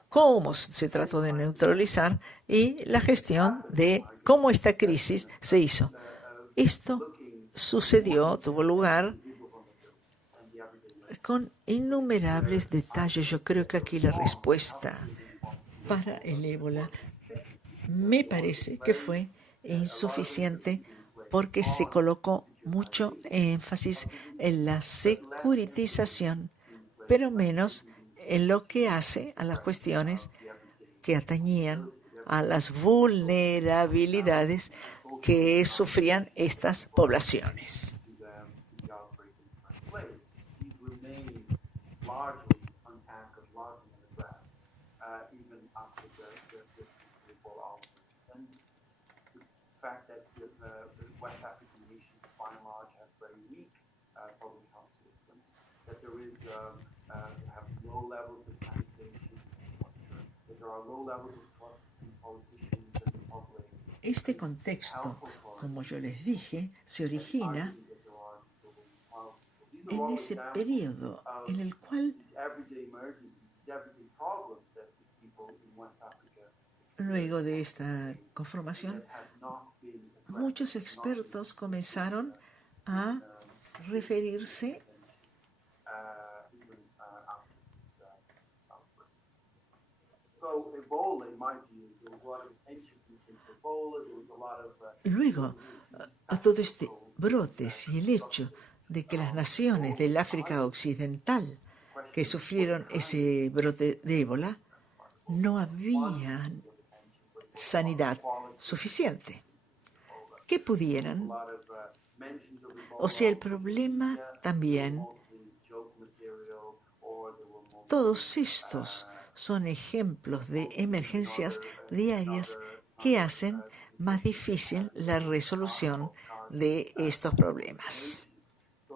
Cómo se trató de neutralizar y la gestión de cómo esta crisis se hizo. Esto sucedió, tuvo lugar con innumerables detalles. Yo creo que aquí la respuesta para el ébola me parece que fue insuficiente porque se colocó mucho énfasis en la securitización, pero menos en lo que hace a las cuestiones que atañían a las vulnerabilidades que sufrían estas poblaciones. Este contexto, como yo les dije, se origina en ese periodo en el cual luego de esta conformación, muchos expertos comenzaron a referirse luego a todo este brotes y el hecho de que las naciones del África Occidental que sufrieron ese brote de ébola no había sanidad suficiente que pudieran. O sea, el problema también, todos estos son ejemplos de emergencias diarias que hacen más difícil la resolución de estos problemas,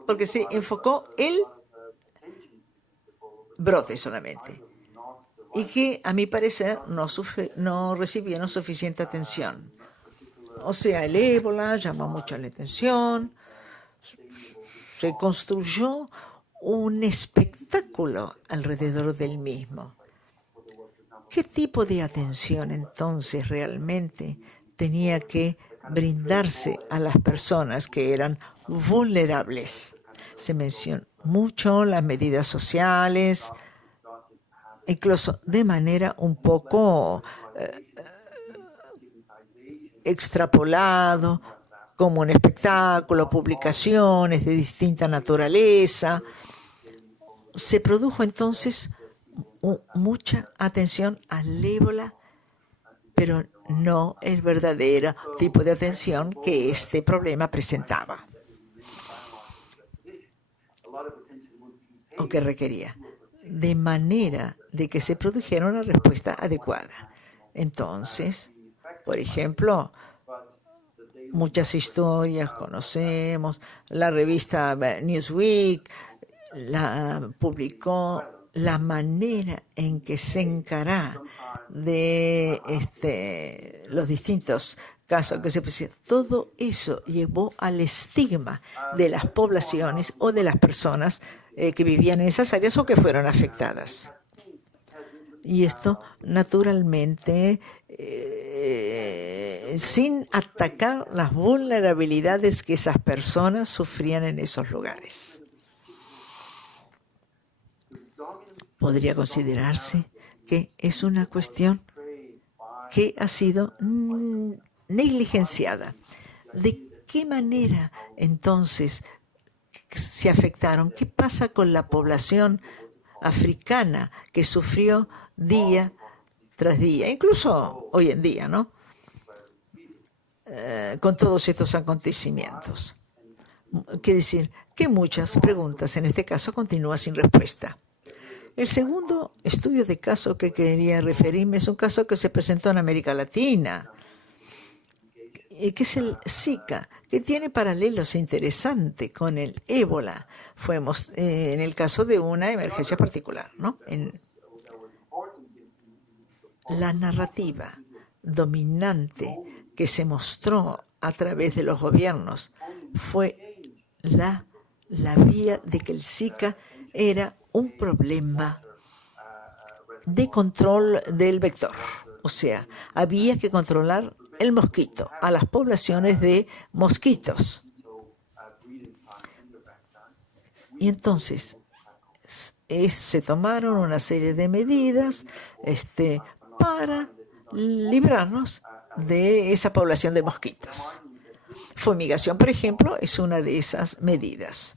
porque se enfocó el brote solamente y que, a mi parecer, no recibieron suficiente atención. O sea, el ébola llamó mucho la atención, se construyó un espectáculo alrededor del mismo. ¿Qué tipo de atención entonces realmente tenía que brindarse a las personas que eran vulnerables? Se mencionó mucho las medidas sociales, incluso de manera un poco extrapolado, como un espectáculo, publicaciones de distinta naturaleza. Se produjo entonces mucha atención al ébola pero no el verdadero tipo de atención que este problema presentaba o que requería, de manera de que se produjera una respuesta adecuada. Entonces, por ejemplo, muchas historias conocemos, la revista Newsweek publicó la manera en que se encará de los distintos casos que se pusieron. Todo eso llevó al estigma de las poblaciones o de las personas que vivían en esas áreas o que fueron afectadas. Y esto, naturalmente, sin atacar las vulnerabilidades que esas personas sufrían en esos lugares. Podría considerarse que es una cuestión que ha sido negligenciada. ¿De qué manera, entonces, se afectaron? ¿Qué pasa con la población africana que sufrió día tras día, incluso hoy en día, ¿no? Con todos estos acontecimientos? Quiere decir que muchas preguntas en este caso continúan sin respuesta. El segundo estudio de caso que quería referirme es un caso que se presentó en América Latina, que es el Zika, que tiene paralelos interesantes con el ébola. Fuimos en el caso de una emergencia particular, ¿no? La narrativa dominante que se mostró a través de los gobiernos fue la vía de que el Zika era un problema de control del vector. O sea, había que controlar el mosquito, a las poblaciones de mosquitos. Y entonces se tomaron una serie de medidas para librarnos de esa población de mosquitos. Fumigación, por ejemplo, es una de esas medidas.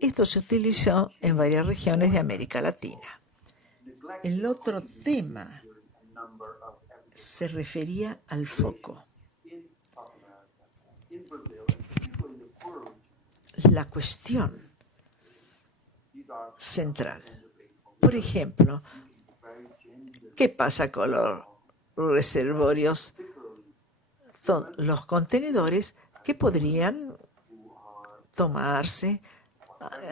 Esto se utilizó en varias regiones de América Latina. El otro tema se refería al foco. La cuestión central. Por ejemplo, ¿qué pasa con los reservorios? Los contenedores que podrían tomarse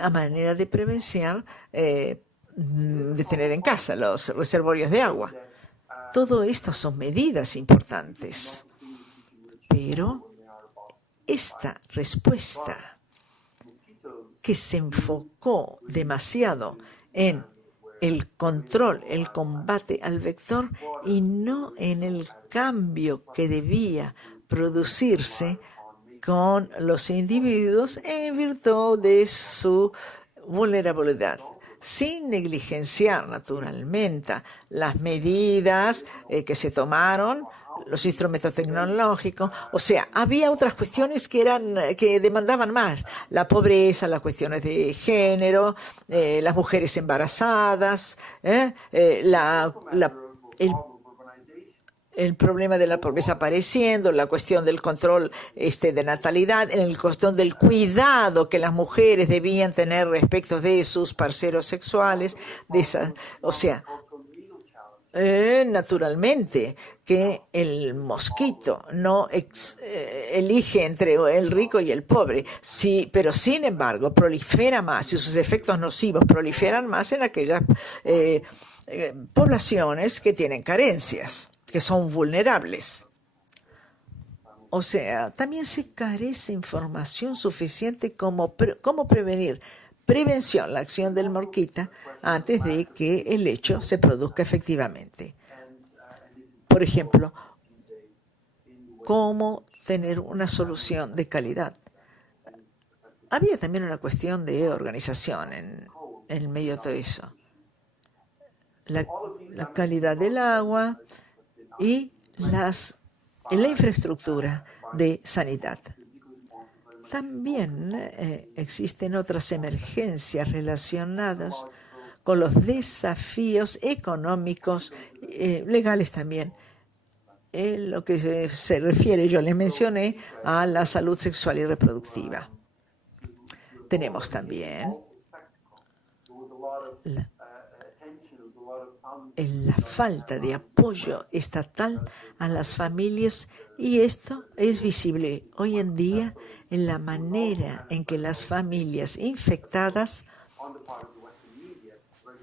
a manera de prevención de tener en casa los reservorios de agua. Todo esto son medidas importantes, pero esta respuesta que se enfocó demasiado en el control, el combate al vector y no en el cambio que debía producirse con los individuos en virtud de su vulnerabilidad, sin negligenciar naturalmente las medidas que se tomaron, los instrumentos tecnológicos. O sea, había otras cuestiones que demandaban más: la pobreza, las cuestiones de género, las mujeres embarazadas, el problema de la pobreza apareciendo, la cuestión del control de natalidad, en la cuestión del cuidado que las mujeres debían tener respecto de sus parceros sexuales, o sea, naturalmente que el mosquito no elige entre el rico y el pobre, sí, pero sin embargo prolifera más y sus efectos nocivos proliferan más en aquellas poblaciones que tienen carencias, que son vulnerables. O sea, también se carece información suficiente como cómo prevenir. Prevención, la acción del mosquito antes de que el hecho se produzca efectivamente. Por ejemplo, cómo tener una solución de calidad. Había también una cuestión de organización en medio de todo eso. La calidad del agua y la infraestructura de sanidad. También existen otras emergencias relacionadas con los desafíos económicos, legales también. En lo que se refiere, yo les mencioné, a la salud sexual y reproductiva. Tenemos también la falta de apoyo estatal a las familias, y esto es visible hoy en día en la manera en que las familias infectadas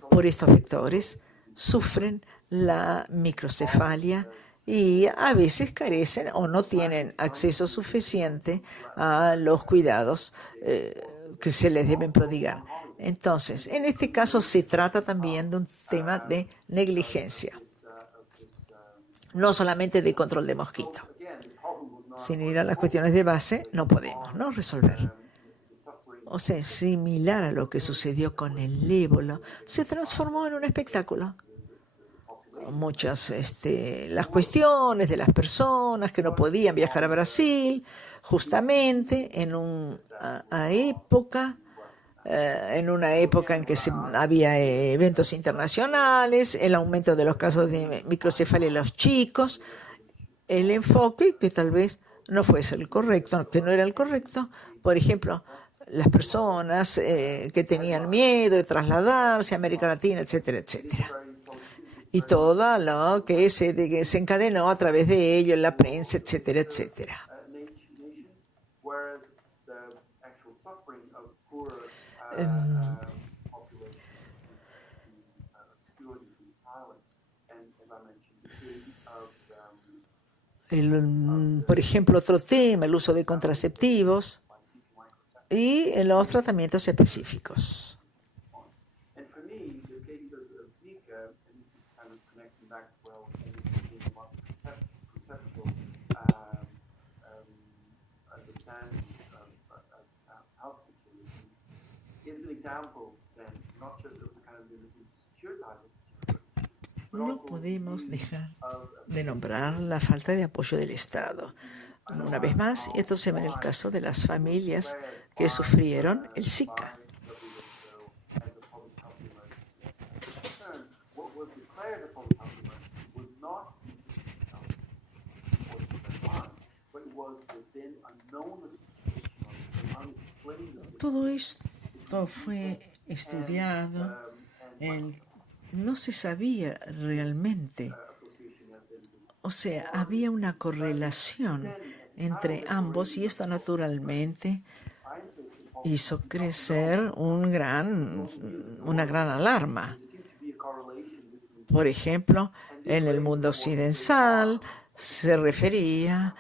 por estos vectores sufren la microcefalia y a veces carecen o no tienen acceso suficiente a los cuidados que se les deben prodigar. Entonces, en este caso se trata también de un tema de negligencia, no solamente de control de mosquito. Sin ir a las cuestiones de base, no podemos no resolver. O sea, similar a lo que sucedió con el ébola, se transformó en un espectáculo. Muchas las cuestiones de las personas que no podían viajar a Brasil, justamente en una época en que había eventos internacionales, el aumento de los casos de microcefalia en los chicos, el enfoque que tal vez no fuese el correcto, que no era el correcto. Por ejemplo, las personas que tenían miedo de trasladarse a América Latina, etcétera, etcétera. Y todo lo que se encadenó a través de ello en la prensa, etcétera, etcétera. Por ejemplo, otro tema, el uso de contraceptivos y los tratamientos específicos. No podemos dejar de nombrar la falta de apoyo del Estado. Una vez más, y esto se ve en el caso de las familias que sufrieron el Zika. Todo esto fue estudiado, no se sabía realmente, o sea, había una correlación entre ambos y esto naturalmente hizo crecer una gran alarma. Por ejemplo, en el mundo occidental se refería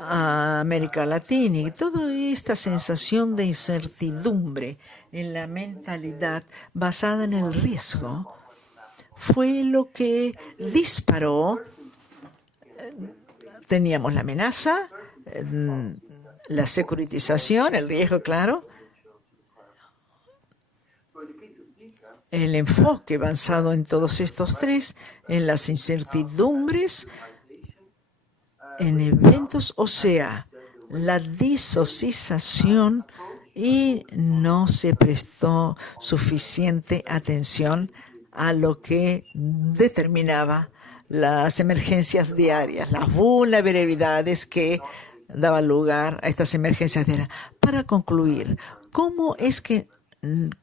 a América Latina, y toda esta sensación de incertidumbre en la mentalidad basada en el riesgo fue lo que disparó. Teníamos la amenaza, la securitización, el riesgo, claro, el enfoque basado en todos estos tres, en las incertidumbres, en eventos, o sea, la disociación, y no se prestó suficiente atención a lo que determinaba las emergencias diarias, las vulnerabilidades que daban lugar a estas emergencias diarias. Para concluir, ¿cómo es que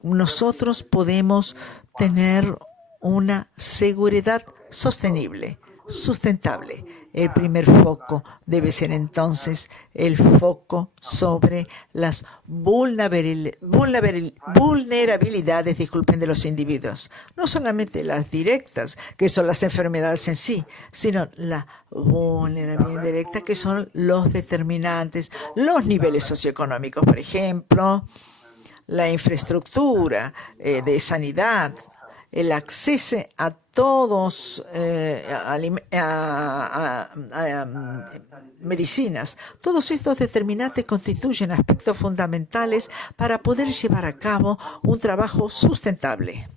nosotros podemos tener una seguridad sostenible, sustentable? El primer foco debe ser entonces el foco sobre las vulnerabilidades, de los individuos. No solamente las directas, que son las enfermedades en sí, sino la vulnerabilidad indirecta, que son los determinantes, los niveles socioeconómicos, por ejemplo, la infraestructura de sanidad, el acceso a todos medicinas. Todos estos determinantes constituyen aspectos fundamentales para poder llevar a cabo un trabajo sustentable.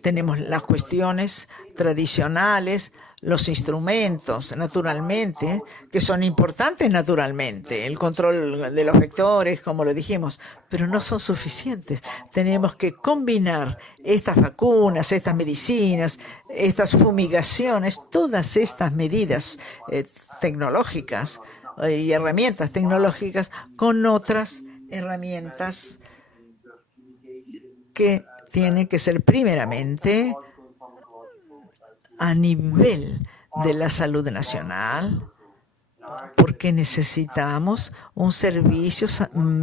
Tenemos las cuestiones tradicionales, los instrumentos, naturalmente, que son importantes naturalmente, el control de los vectores, como lo dijimos, pero no son suficientes. Tenemos que combinar estas vacunas, estas medicinas, estas fumigaciones, todas estas medidas tecnológicas y herramientas tecnológicas con otras herramientas que tienen que ser primeramente a nivel de la salud nacional, porque necesitamos un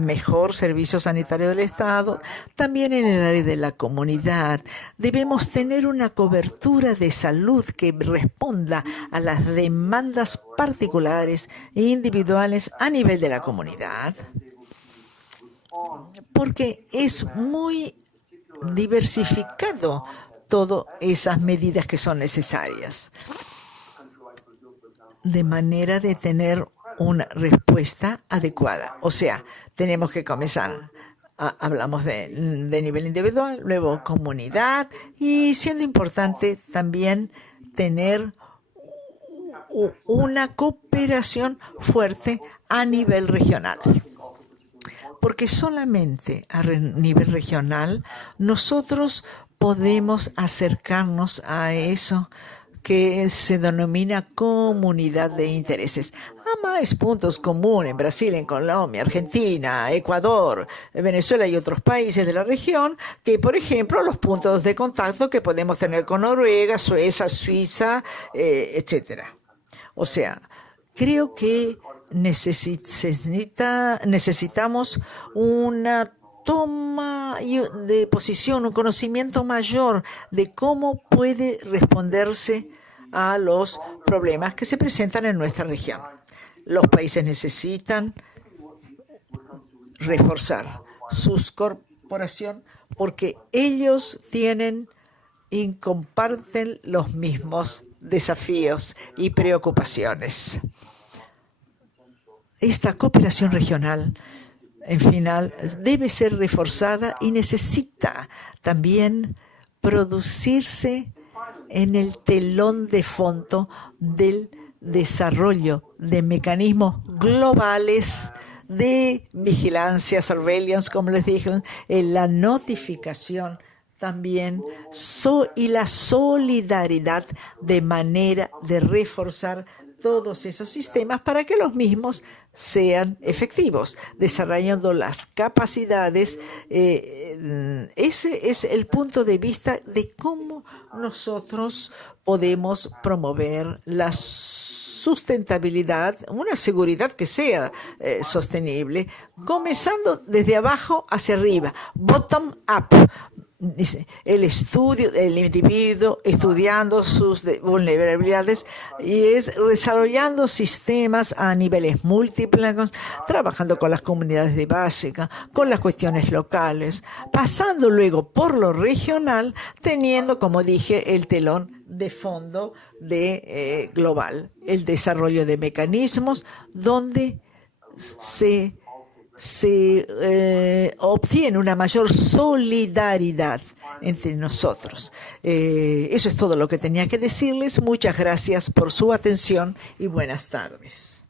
mejor servicio sanitario del Estado, también en el área de la comunidad. Debemos tener una cobertura de salud que responda a las demandas particulares e individuales a nivel de la comunidad, porque es muy diversificado todas esas medidas que son necesarias, de manera de tener una respuesta adecuada. O sea, tenemos que comenzar, hablamos de nivel individual, luego comunidad, y siendo importante también tener una cooperación fuerte a nivel regional. Porque solamente a nivel regional nosotros podemos acercarnos a eso que se denomina comunidad de intereses. Hay más puntos comunes en Brasil, en Colombia, Argentina, Ecuador, Venezuela y otros países de la región que, por ejemplo, los puntos de contacto que podemos tener con Noruega, Suiza, etcétera. O sea, creo que necesitamos una toma de posición, un conocimiento mayor de cómo puede responderse a los problemas que se presentan en nuestra región. Los países necesitan reforzar su corporación porque ellos tienen y comparten los mismos desafíos y preocupaciones. Esta cooperación regional, en final, debe ser reforzada y necesita también producirse en el telón de fondo del desarrollo de mecanismos globales de vigilancia, surveillance, como les dije, en la notificación también y la solidaridad de manera de reforzar todos esos sistemas para que los mismos sean efectivos, desarrollando las capacidades. Ese es el punto de vista de cómo nosotros podemos promover la sustentabilidad, una seguridad que sea sostenible, comenzando desde abajo hacia arriba, bottom up. Dice, el estudio del individuo, estudiando sus vulnerabilidades y es desarrollando sistemas a niveles múltiples, trabajando con las comunidades de básica, con las cuestiones locales, pasando luego por lo regional, teniendo, como dije, el telón de fondo de global, el desarrollo de mecanismos donde se obtiene una mayor solidaridad entre nosotros. Eso es todo lo que tenía que decirles. Muchas gracias por su atención y buenas tardes.